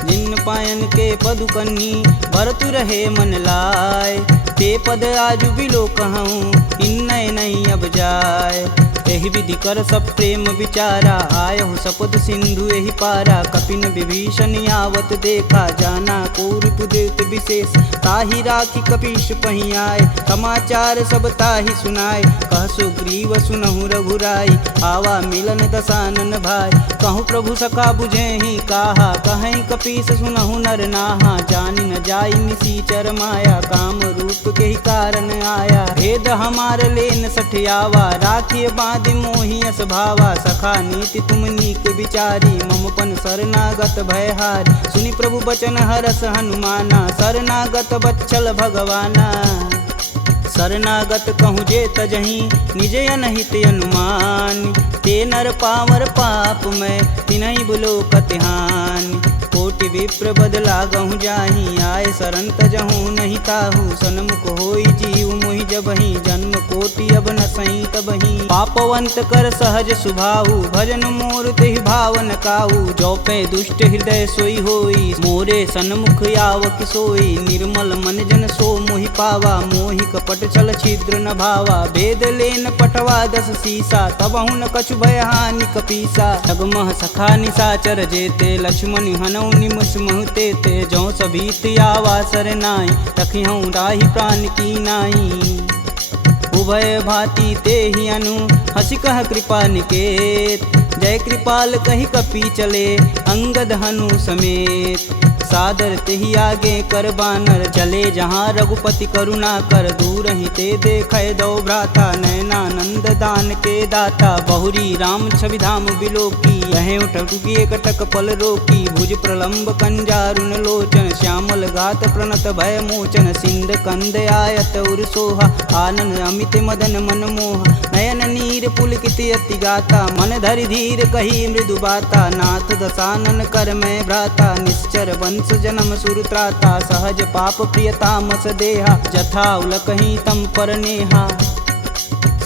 जिन पायन के पदु कन्ही, भरतु रहे मन लाय। ते पद आजु बिलो कहूँ, इन्नय नहीं अब जाय। एहि विधि कर सब प्रेम विचारा, आयहु सपद सिंधु एहि पारा। कपिन विभीषण आवत देखा, जाना कौरव देत विशेष। ताहि राखी कपीश पही आए, समाचार सब ताहि सुनाए। कह सुग्रीव सुनहु रघुराई, आवा मिलन दसानन भाई। कहूँ प्रभु सखा बुझेहि काहा, कहीं कपीस सुनहु नर नाहा। जानि न जाई निसीचर माया, काम रूप के ही कारण आया। भेद हमार लेन सठियावा, राखिय बांधि मोहि अस भावा। सखा नीति तुम नीक विचारी, ममपन शरणागत भयहार। सुनि प्रभु बचन हरस हनुमाना, शरणागत बच्चल भगवाना। शरणागत कहूँ जे तजहि, निज अनहित अनुमान। ते नर पावर पाप में, तिन्हि बुलोकत हानि। कोटि विप्र बदला गहूँ जाहि, आए शरण तजहूँ नहीं ताहू। सन्मुख होई जीव मोहि जबहि, जन्म कोटि अब न सही तबहि। पापवंत कर सहज सुभाऊ, भजन मोर तेहि भावन काऊ। जो पे दुष्ट हृदय सोई होई, मोरे सन्मुख आव किसोई। निर्मल मन जन सो मोहि पावा, मोहि कपट छल छिद्र न भावा। भेद लेन पटवा दस सीसा, तबहु न कछु भय हानि कपीसा। जगमह सखा निशाचर जेते, लक्ष्मण हनौ निमस महते ते। जौ सभीत आवा सरनाई, तखिहूँ राहि प्राण की नाई। उभय भांति ते ही अनु, हंसी कह कृपा निकेत। जय कृपाल कही कपी चले, अंगद हनु समेत। सादर तेहि आगे कर बानर, चले जहाँ रघुपति करुणा कर। दूर ही ते देखे दो भ्राता, नयनानंद दान के दाता। बहुरी राम छवि धाम बिलोकी, यह उठुकी कटक पल रोकी। भुज प्रलंब कंजारुन लोचन, श्यामल गात प्रणत भय मोचन। सिंध कंद आयत उर सोहा, आनन अमित मदन मन मोह। नयन नीर पुलकित अति गाता, मन धरि धीर कही मृदु बाता। नाथ दसानन कर मैं भ्राता, निश्चर वंश जन्म सुर त्राता। सहज पाप प्रियतामस देहा, जथा उलकहि तम पर नेहा।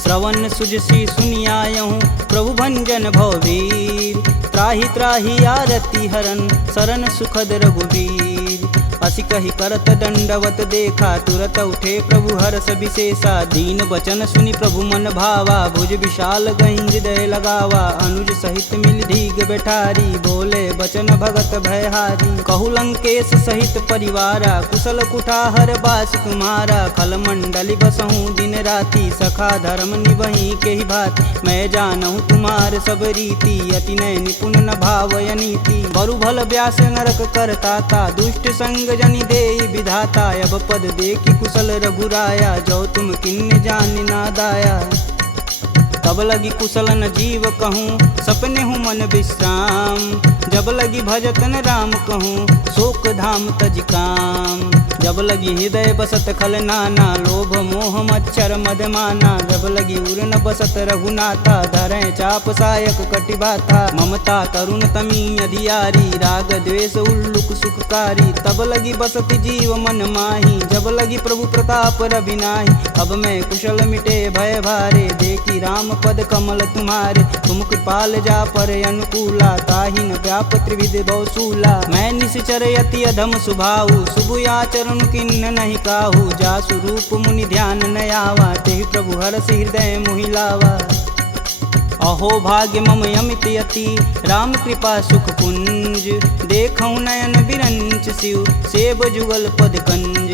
श्रवण सुजसी सुनियायहूँ, प्रभु भंजन भववीर। त्राहि त्राहि आरती हरन, शरण सुखद रघुवीर। असी कही करत दंडवत देखा, तुरत उठे प्रभु हर्ष विशेषा। दीन वचन सुनि प्रभु मन भावा, भुज विशाल गहि हृदय लगावा। अनुज सहित मिल धीग बैठारी, बोले बचन भगत भयहारी। कहु लंकेश सहित परिवारा, कुशल कुठाहर बास तुम्हारा। खल मंडली बसहूँ दिन राति, सखा धर्म निवहि के ही भात। मैं जानहूँ तुम्हार सब रीति, अति नय निपुण न भावय नीति। बरु भल व्यास नरक करता था, दुष्ट संग जनि देई विधाता। अब पद देखि कुशल रघुराया, जो तुम किन्ने जान ना दाया। तब लगी कुशल न जीव कहूँ, सपने हूँ मन विश्राम। जब लगी भजतन राम कहूँ, शोक धाम तज काम। जब लगी हृदय बसत खल नाना, लोभ मोह मच्छर मदमाना। जब लगी उर न बसत रघुनाथा, धरें चाप सायक कटिबाथा। ममता तरुण तमी अधियारी, राग द्वेष उल्लुक सुखकारी। तब लगी बसत जीव मन माही, जब लगी प्रभु प्रताप रविनाही। अब मैं कुशल मिटे भय भारे, देखी राम पद कमल तुम्हारे। तुम कृपाल जा पर अनुकूला, ताहि न व्याप त्रिविध बहुसूला। मैं निश्चर यति अधम सुभाऊ, शुभ आचरण किन्न नहीं काहू। जासु रूप मुनि ध्यान न आवा, तेहि प्रभु हरष हृदय मोहि लावा। अहो भाग्य मम यमित यति, राम कृपा सुख कुंज। देखऊँ नयन बिरंच शिव, सेब जुगल पद कंज।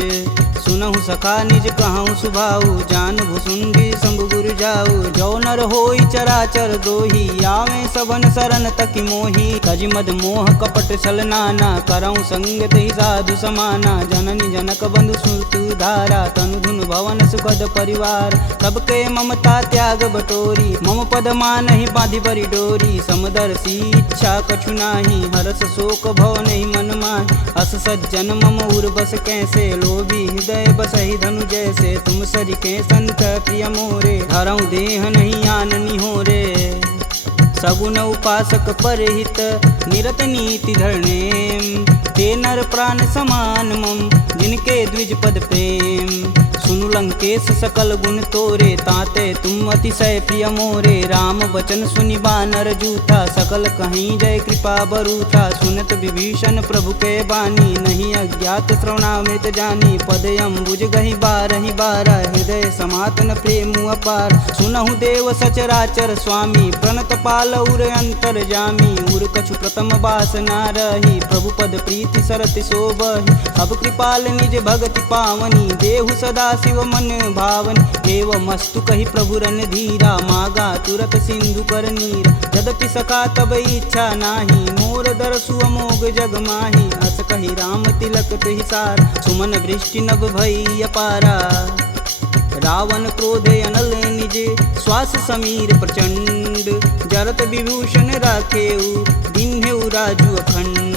सुनहु सखा निज कहूँ सुभाऊ, जान भुसुंडी शंभु गुरु जाऊ। जो नर होई चराचर द्रोही, आवे सबन शरण तकि मोही। तज मद मोह कपट छल नाना, करऊँ संगत ही साधु समाना। जननी जनक बंधु सुत धारा, तनु धुन भवन सुखद परिवार। सबके ममता त्याग बटोरी, मम पद मानहि बांधि बरी डोरी। समदर्शी इच्छा कछु नाही, हरस शोक भव नहीं मन माहि। अस सज्जन मम उर बस कैसे, लोभी हृदय बसहि धनु जैसे। तुम सरिके संत प्रिय मोरे, धरऊँ देह नहीं आननी हो रे। सगुन उपासक परहित, निरत नीति धरनेम। ते नर प्राण समान मम, जिनके द्विज पद प्रेम। सुनु लंकेश सकल गुण तोरे, ताते तुम अतिशय प्रिय मोरे। राम बचन सुनि बानर जूथा, सकल कहीं जय कृपा बरूथा। सुनत विभीषण प्रभु के बानी, नहीं अज्ञात श्रवणामृत जानी। पद अम्बुज गहि बारहि बारा, हृदय समातन प्रेम अपार। सुनहु देव सचराचर स्वामी, प्रणत पाल उर अंतर जामी। उर कछु प्रथम बास ना रही, प्रभु पद प्रीति सरत शोभहि। अब कृपाल निज भगति पावनी, देहु सदा शिव मन भावनी। एवं मस्तु कही प्रभु रन धीरा, मागा तुरत सिंधु कर नीर। यद्यपि सखा तब इच्छा नाही, मोर दरसु अमोघ जग माही। अस कही राम तिलक तुहि सार, सुमन वृष्टि नभ भई अपारा। रावण क्रोधे अनल निज, श्वास समीर प्रचंड। जरत विभूषण राखेऊ, दिन्हेऊ राजु अखंड।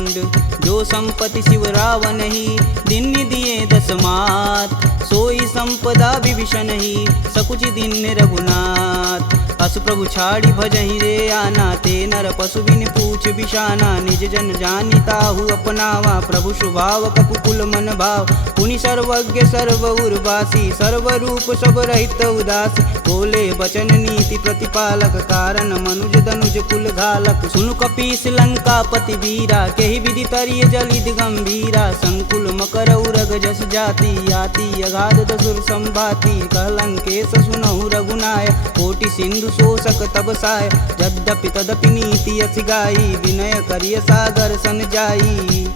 जो संपत्ति शिव रावण ही, दिन दिए दस मात। सोई संपदा विभीषण ही, सकुच दिन रघुनाथ। अस प्रभु छाड़ी भजहि रे आना, ते नर पशु बिन पूछ बिशाना। निज जन जानि ताहु अपनावा, प्रभु स्वभाव कपुकुल मन भाव। पुनि सर्वज्ञ सर्व उर्वासी, सर्वरूप सब रहित उदासी। बोले बचन नीति प्रतिपालक, कारण मनुज धनुज कुल घालक। सुनु कपीस लंकापति वीरा, केहि विधि तरिय जलिद गंभीरा। संकुल मकर उरग जस जाति, याति अगाध दसुर संभाति। कह लंकेश सुनहु रघुनाय, कोटि सिंधु शोषक तब साय। यद्यपि तदपि नीति यस गाई, विनय करिय सागर सन जाई।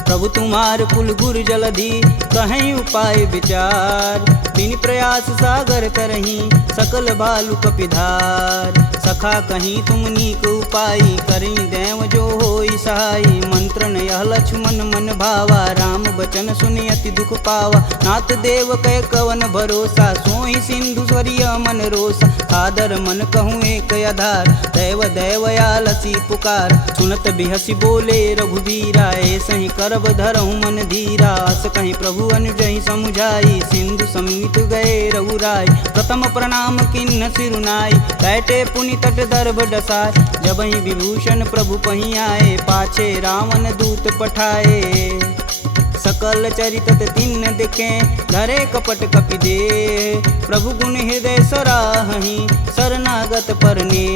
प्रभु तुम्हार कुल गुर जलधि, कहीं उपाय विचार। बिन प्रयास सागर तरही, सकल बालु कपिधार। सखा कहीं तुम नीक उपाय, करी देव जो होई सहाई। मंत्र न यह लक्ष्मण मन भावा, राम बचन सुनि अति दुख पावा। नाथ देव कह कवन भरोसा, सोई सिंधु स्वरिय मन रोसा। आदर मन कहूँ एक आधार, दैव दैवयालसी पुकार। सुनत बिहसी बोले रघुबीरा, ऐसे ही करब धरहु मन धीरा। अस कहीं प्रभु अनुजहि समुझाई, सिंधु समीत गए रघुराय। प्रथम प्रणाम किन्न सिरुनाई, बैठे पुनि तट दर्भ डसाय। जब ही विभूषण प्रभु पही आए, पाछे रावण दूत पठाए। सकल चरितत तिन्न दिखे, धरे कपट कपि दे। प्रभु गुण हृदय सराहहि, शरणागत परने।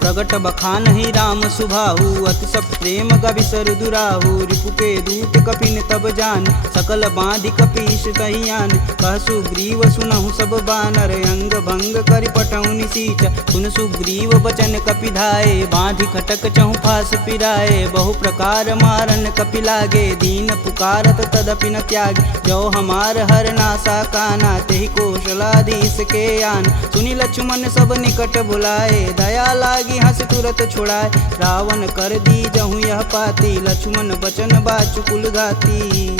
प्रगट बखानहि राम सुभाहु, अति सब प्रेम गविसर दुराहु। रिपु के दूत कपिन तब जान, सकल बांधि कपीश तहियान। कह सुग्रीव सुनहु सब बानर, अंग भंग करि पठौनि निसीच। सुन सुग्रीव बचन कपि धाये, बांधि खटक चहु फास पिराए। बहु प्रकार मारन कपि लागे, दीन पुकारत तदपि न त्यागे। जो हमार हर नासा काना, तेहि कौशलाधीश के आन। सुनि लक्ष्मण सब निकट बुलाए, दया लागी हंस तुरत छुड़ाए। रावण कर दी जहु यह पाती, लक्ष्मण बचन बाचु कुल घाती।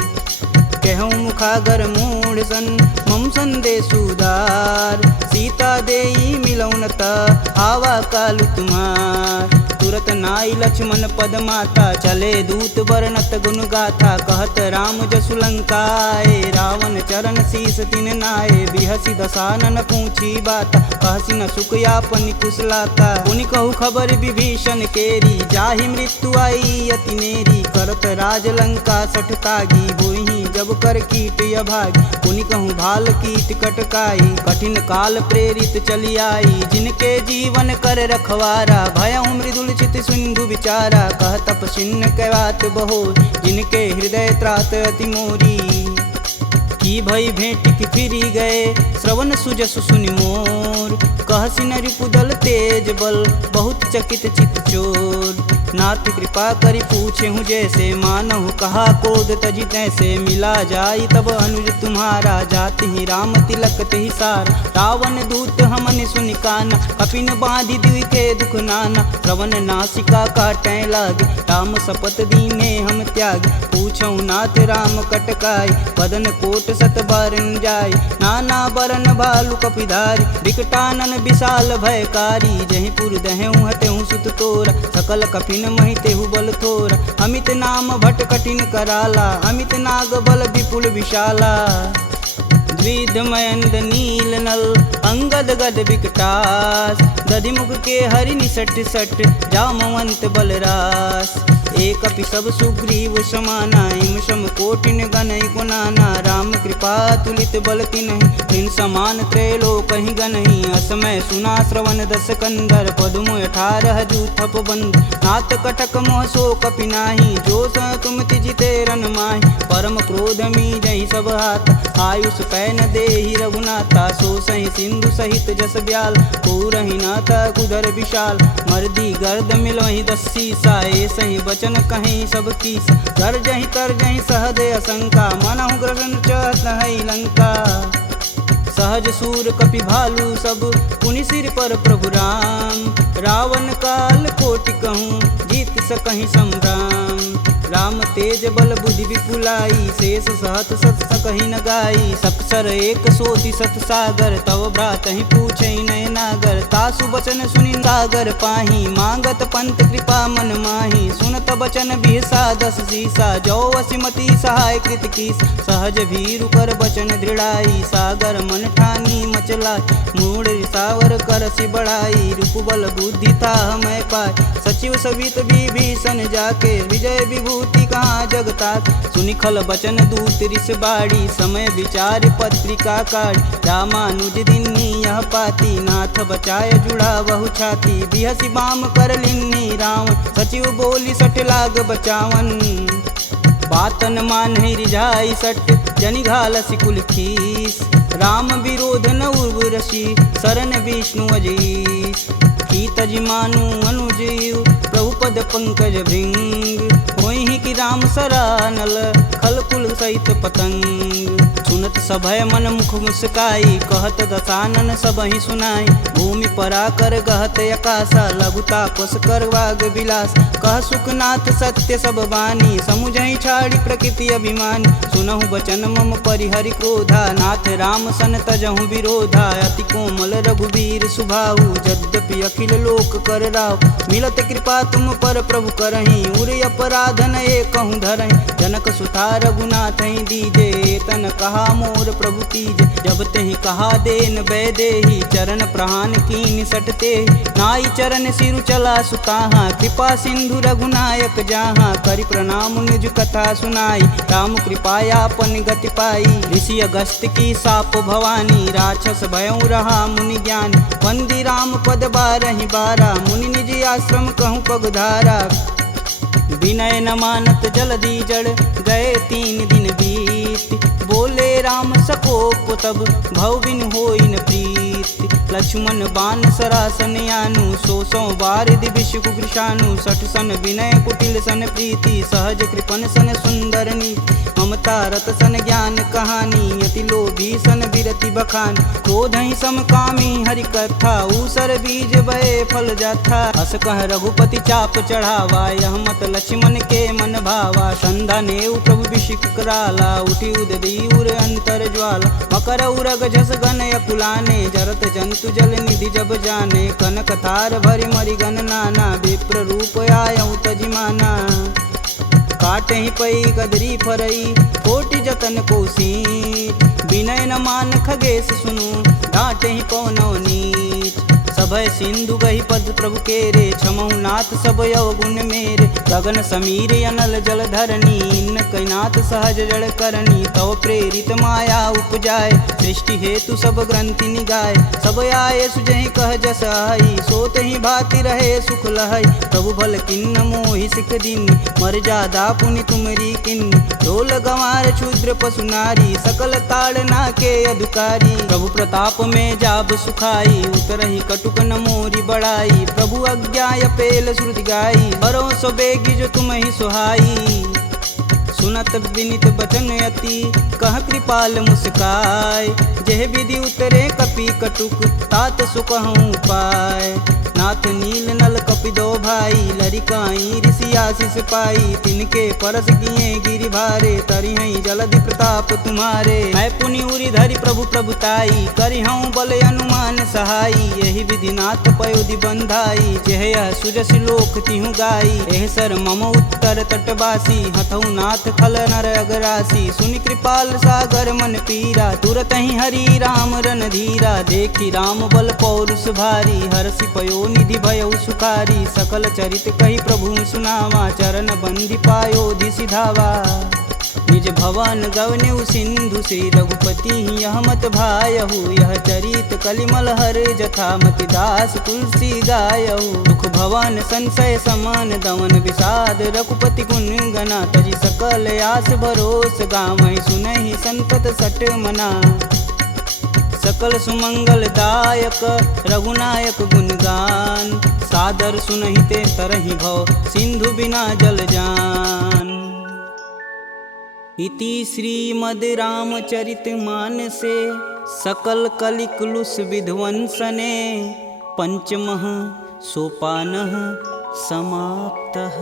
कहूँ मुखागर मूढ़ सन, मम संदेश उदार। सीता देई मिलौन त, आवा कालु तुम्हार। तुरत नाई लक्ष्मण पद माता, चले दूत बरनत गुण गाथा। कहत राम जसु लंकाए, रावण चरण शीस तिन नाए। बिहसी दसानन पूछी बात, कहसी न सुख यापन कुशलाता। पुनि कहु खबर विभीषण केरी, जाहि मृत्यु आई अति नेरी। करत राज लंका सठ तागी, होई जब कर कीट अभागी। पुनि कहूँ भाल कीट कटकाई, कठिन काल प्रेरित चली आई। जिनके जीवन कर रखवारा, भयउ मृदुल चित सिंधु विचारा। कह तपसिन्न कै बात बहो, जिनके हृदय त्रात अति मोरी। की भई भेंट की फिरी गए, श्रवण सुजस सुनि मोर। कहसी न रिपुदल तेज बल, बहुत चकित चित चोर। नाथ कृपा करि पूछे हूँ जैसे, मानहु कहा क्रोध तजि तैसे। मिला जाई तब अनुज तुम्हारा, जाति ही राम तिलक तेहि सार। रावण दूत हमन सुनि काना, कपिन बांधि दिवि के दुख नाना। श्रवण नासिका काटै लागे, राम शपथ दीने हम त्यागे। पूछौ नाथ राम कटकाई, बदन कोट सत बारन जाय। नाना बरन भालु कपिधारी, विकटानन विशाल भयकारी। जहीं पुर दहेउ हतेउ सुत तोरा, सकल कपिन महि तेहु बल थोरा। अमित नाम भट कठिन कराला, अमित नाग बल विपुल विशाला। द्विध मयंद नील नल, अंगद गद विकटास। दधिमुख के हरि निसट सट, जामवंत बलरास। एक अपि सब सुग्रीव समाना, इम सम कोटिन गनहि गुनाना। राम कृपा तुलित बल तिन्हि, तिन समान त्रैलोकहि गनहि। असमय सुना श्रवण दस कंदर, पदुम 18 जूथप बंद। नाथ कटक मोह सो कपि नाही, जो स तुम तिजिते रन माहि। परम क्रोध मीजहि सब हाथ, आयुष पै न देहि रघुनाथा। सो सहि सिंधु सहित जस ब्याल, पूरहि नाथा कुधर विशाल। मर्दी गर्द मिलहि 10 सीसा, सही बचन कहीं सब कीस। गर्जहि तरजहि सहदे असंका, मनहु ग्रसन चहत है लंका। सहज सूर कपि भालू सब, पुनि सिर पर प्रभु राम। रावण काल कोटि कहूँ, जीत सकहि संग्राम। राम तेज बल बुद्धि विपुलाई, शेष सहत सत सकहि न गाई। सकसर एक सोति सत सागर, तव भ्रातहि पूछै नय नागर। तासु बचन सुनि सागर पाही, मांगत पंत कृपा मन माही। सुनत बचन बिहसा 10 सीसा, जो वसिमति सहाय कृत कीस। सहज भीरु कर बचन दृढ़ाई, सागर मन ठानी मचला। मूढ़ रिसावर करसि बढ़ाई, रूप बल बुद्धि था मैं पाय। सचिव सवित विभीषण जाके, विजय विभूति कहाँ जगता। सुनि खल बचन दूत रिस बाड़ी, समय विचार पत्रिका काढ़। रामानुज दिन्नी यह पाती, नाथ बचाय जुड़ा बहु छाती। बिहसी बाम कर लिन्नी रावण, सचिव बोली सठ लाग बचावन। बातन मानहि रिझाई सट, जनि घालसि कुल खीस। राम विरोध न उर्वरसी, शरण विष्णु अजीस। की तजि मानु अनुजीव, प्रभु पद पंकज भृंग। होहि कि राम सरानल, खल कुल सहित पतंग। सुनत सभय मन मुख मुस्काई, कहत दसानन सबहि सुनाई। भूमि परा कर गहत आकाशा, लघुता पस कर वाग विलास। कह सुखनाथ सत्य सब बानी, समुझहि छाड़ी प्रकृति अभिमानी। सुनहु बचन मम परिहरि क्रोधा, नाथ राम सन तजहु विरोधा। अति कोमल रघुवीर सुभाऊ, यद्यपि अखिल लोक कर राव। मिलत कृपा तुम पर प्रभु करहि, उर अपराध न एकहु धरहि। जनक सुता रघुनाथ दीजे, तन कहा मोर प्रभु तीजे। जब तेहि कहा देन बैदेही, चरण प्रहान कीन सटते। नाई चरण सिरु चला सुताहा, कृपा सिंधु रघुनायक जहाँ। करि प्रणाम निज कथा सुनाई, राम कृपायापन गति पाई। ऋषि अगस्त की साप भवानी, राक्षस भयउ रहा मुनि ज्ञानी। वंदी राम पद 12 बारा, मुनि निज आश्रम कहूँ पगधारा। विनय न मानत जलधि जड़, गए 3 दिन बीत। बोले राम सकोप तब, भव बिन होई न प्रीत। लक्ष्मण बान सरासन यानु, 100 बार दिविश कुकृशानु। 60 सन विनय कुटिल सन प्रीति, सहज कृपन सन सुंदर नीति। ममता रत सन ज्ञान कहानी, अति लोभी सन विरति बखान। क्रोधहि समकामी हरि कथा, ऊसर बीज बए फल जाथा। अस कह रघुपति चाप चढ़ावा, यह मत लक्ष्मण के मन भावा। संधा नेउ प्रभु बिषिक कराला, उठी उददी उर अंतर ज्वाला। मकर उरग जस गन अकुलाने, जरत जंतु जल निधि जब जाने, कनक तार भरि मरिगन नाना, विप्र रूप आयऊ तजिमाना। काटे ही पई गदरी फरई, कोटि जतन कोसी, विनय न मान खगेश सुनु, डांटे ही पवनौ नीच। सभय सिंधु गही पद प्रभु केरे, छमहु नाथ सब अवगुण मेरे। गगन समीर अनल जल धरनी, इन कैनाथ सहज जड़ करनी। तव प्रेरित माया उपजाय, सृष्टि हेतु सब ग्रंथि निगाय। सब आये सुजहि कह जस आई, सोत ही भाति रहे सुख लहै। प्रभु भल किन्न मोहि सिख दीनी, मर्यादा पुनि तुमरी किन्नी। ढोल गंवार क्षुद्र पशु नारी, सकल ताड़ना के अधिकारी। प्रभु प्रताप में जाब सुखाई, उतरहि कटुक न मोरी बड़ाई। प्रभु अज्ञा पेल श्रुति गाई, बरो सो बेगी जो तुम ही सुहाई। सुनत विनित बचन अति, कह कृपाल मुस्काय। जेह विधि उतरे कपि कटुक, तात सुकहूँ पाय। नाथ नील नल कपि दो भाई, लरिकाई ऋषि आशीष पाई। तिनके परस किए गिरि भारे, तरिहै जलधि प्रताप तुम्हारे। मैं पुनि उरि धरि प्रभु प्रभुताई, करिहऊँ बल अनुमान सहाई। यही विधि नाथ पयोधि बंधाई, जेह यह सुजस लोक तिहु गाई। एह सर मम उत्तर तटवासी, हथऊ नाथ खल नर अगरासी। सुनि कृपाल सागर मन पीरा, तुरत ही हरि राम रन धीरा। देखी राम बल पौरुष भारी, हरषि पयो निधि भयउ सुखारी। सकल चरित कही प्रभु सुनावा, चरण बंदी पायोधि सिधावा। निज भवन गवनेउ सिंधु, श्री रघुपति यह मत भायहु। यह चरित कलिमल हर जथा, मति दास तुलसी गायहु। दुख भवन संशय समान, दमन विषाद रघुपति गुण गना। तजि सकल आस भरोस, गावहि सुनहि संतत सट मना। सकल सुमंगल दायक रघुनायक गुणगान, सादर सुनहि ते तरहि भव, सिंधु बिना जल जान। इति श्रीमद् रामचरित मानसे, सकल कलिकुलुष विध्वंसने। पंचमः सोपानः समाप्तः।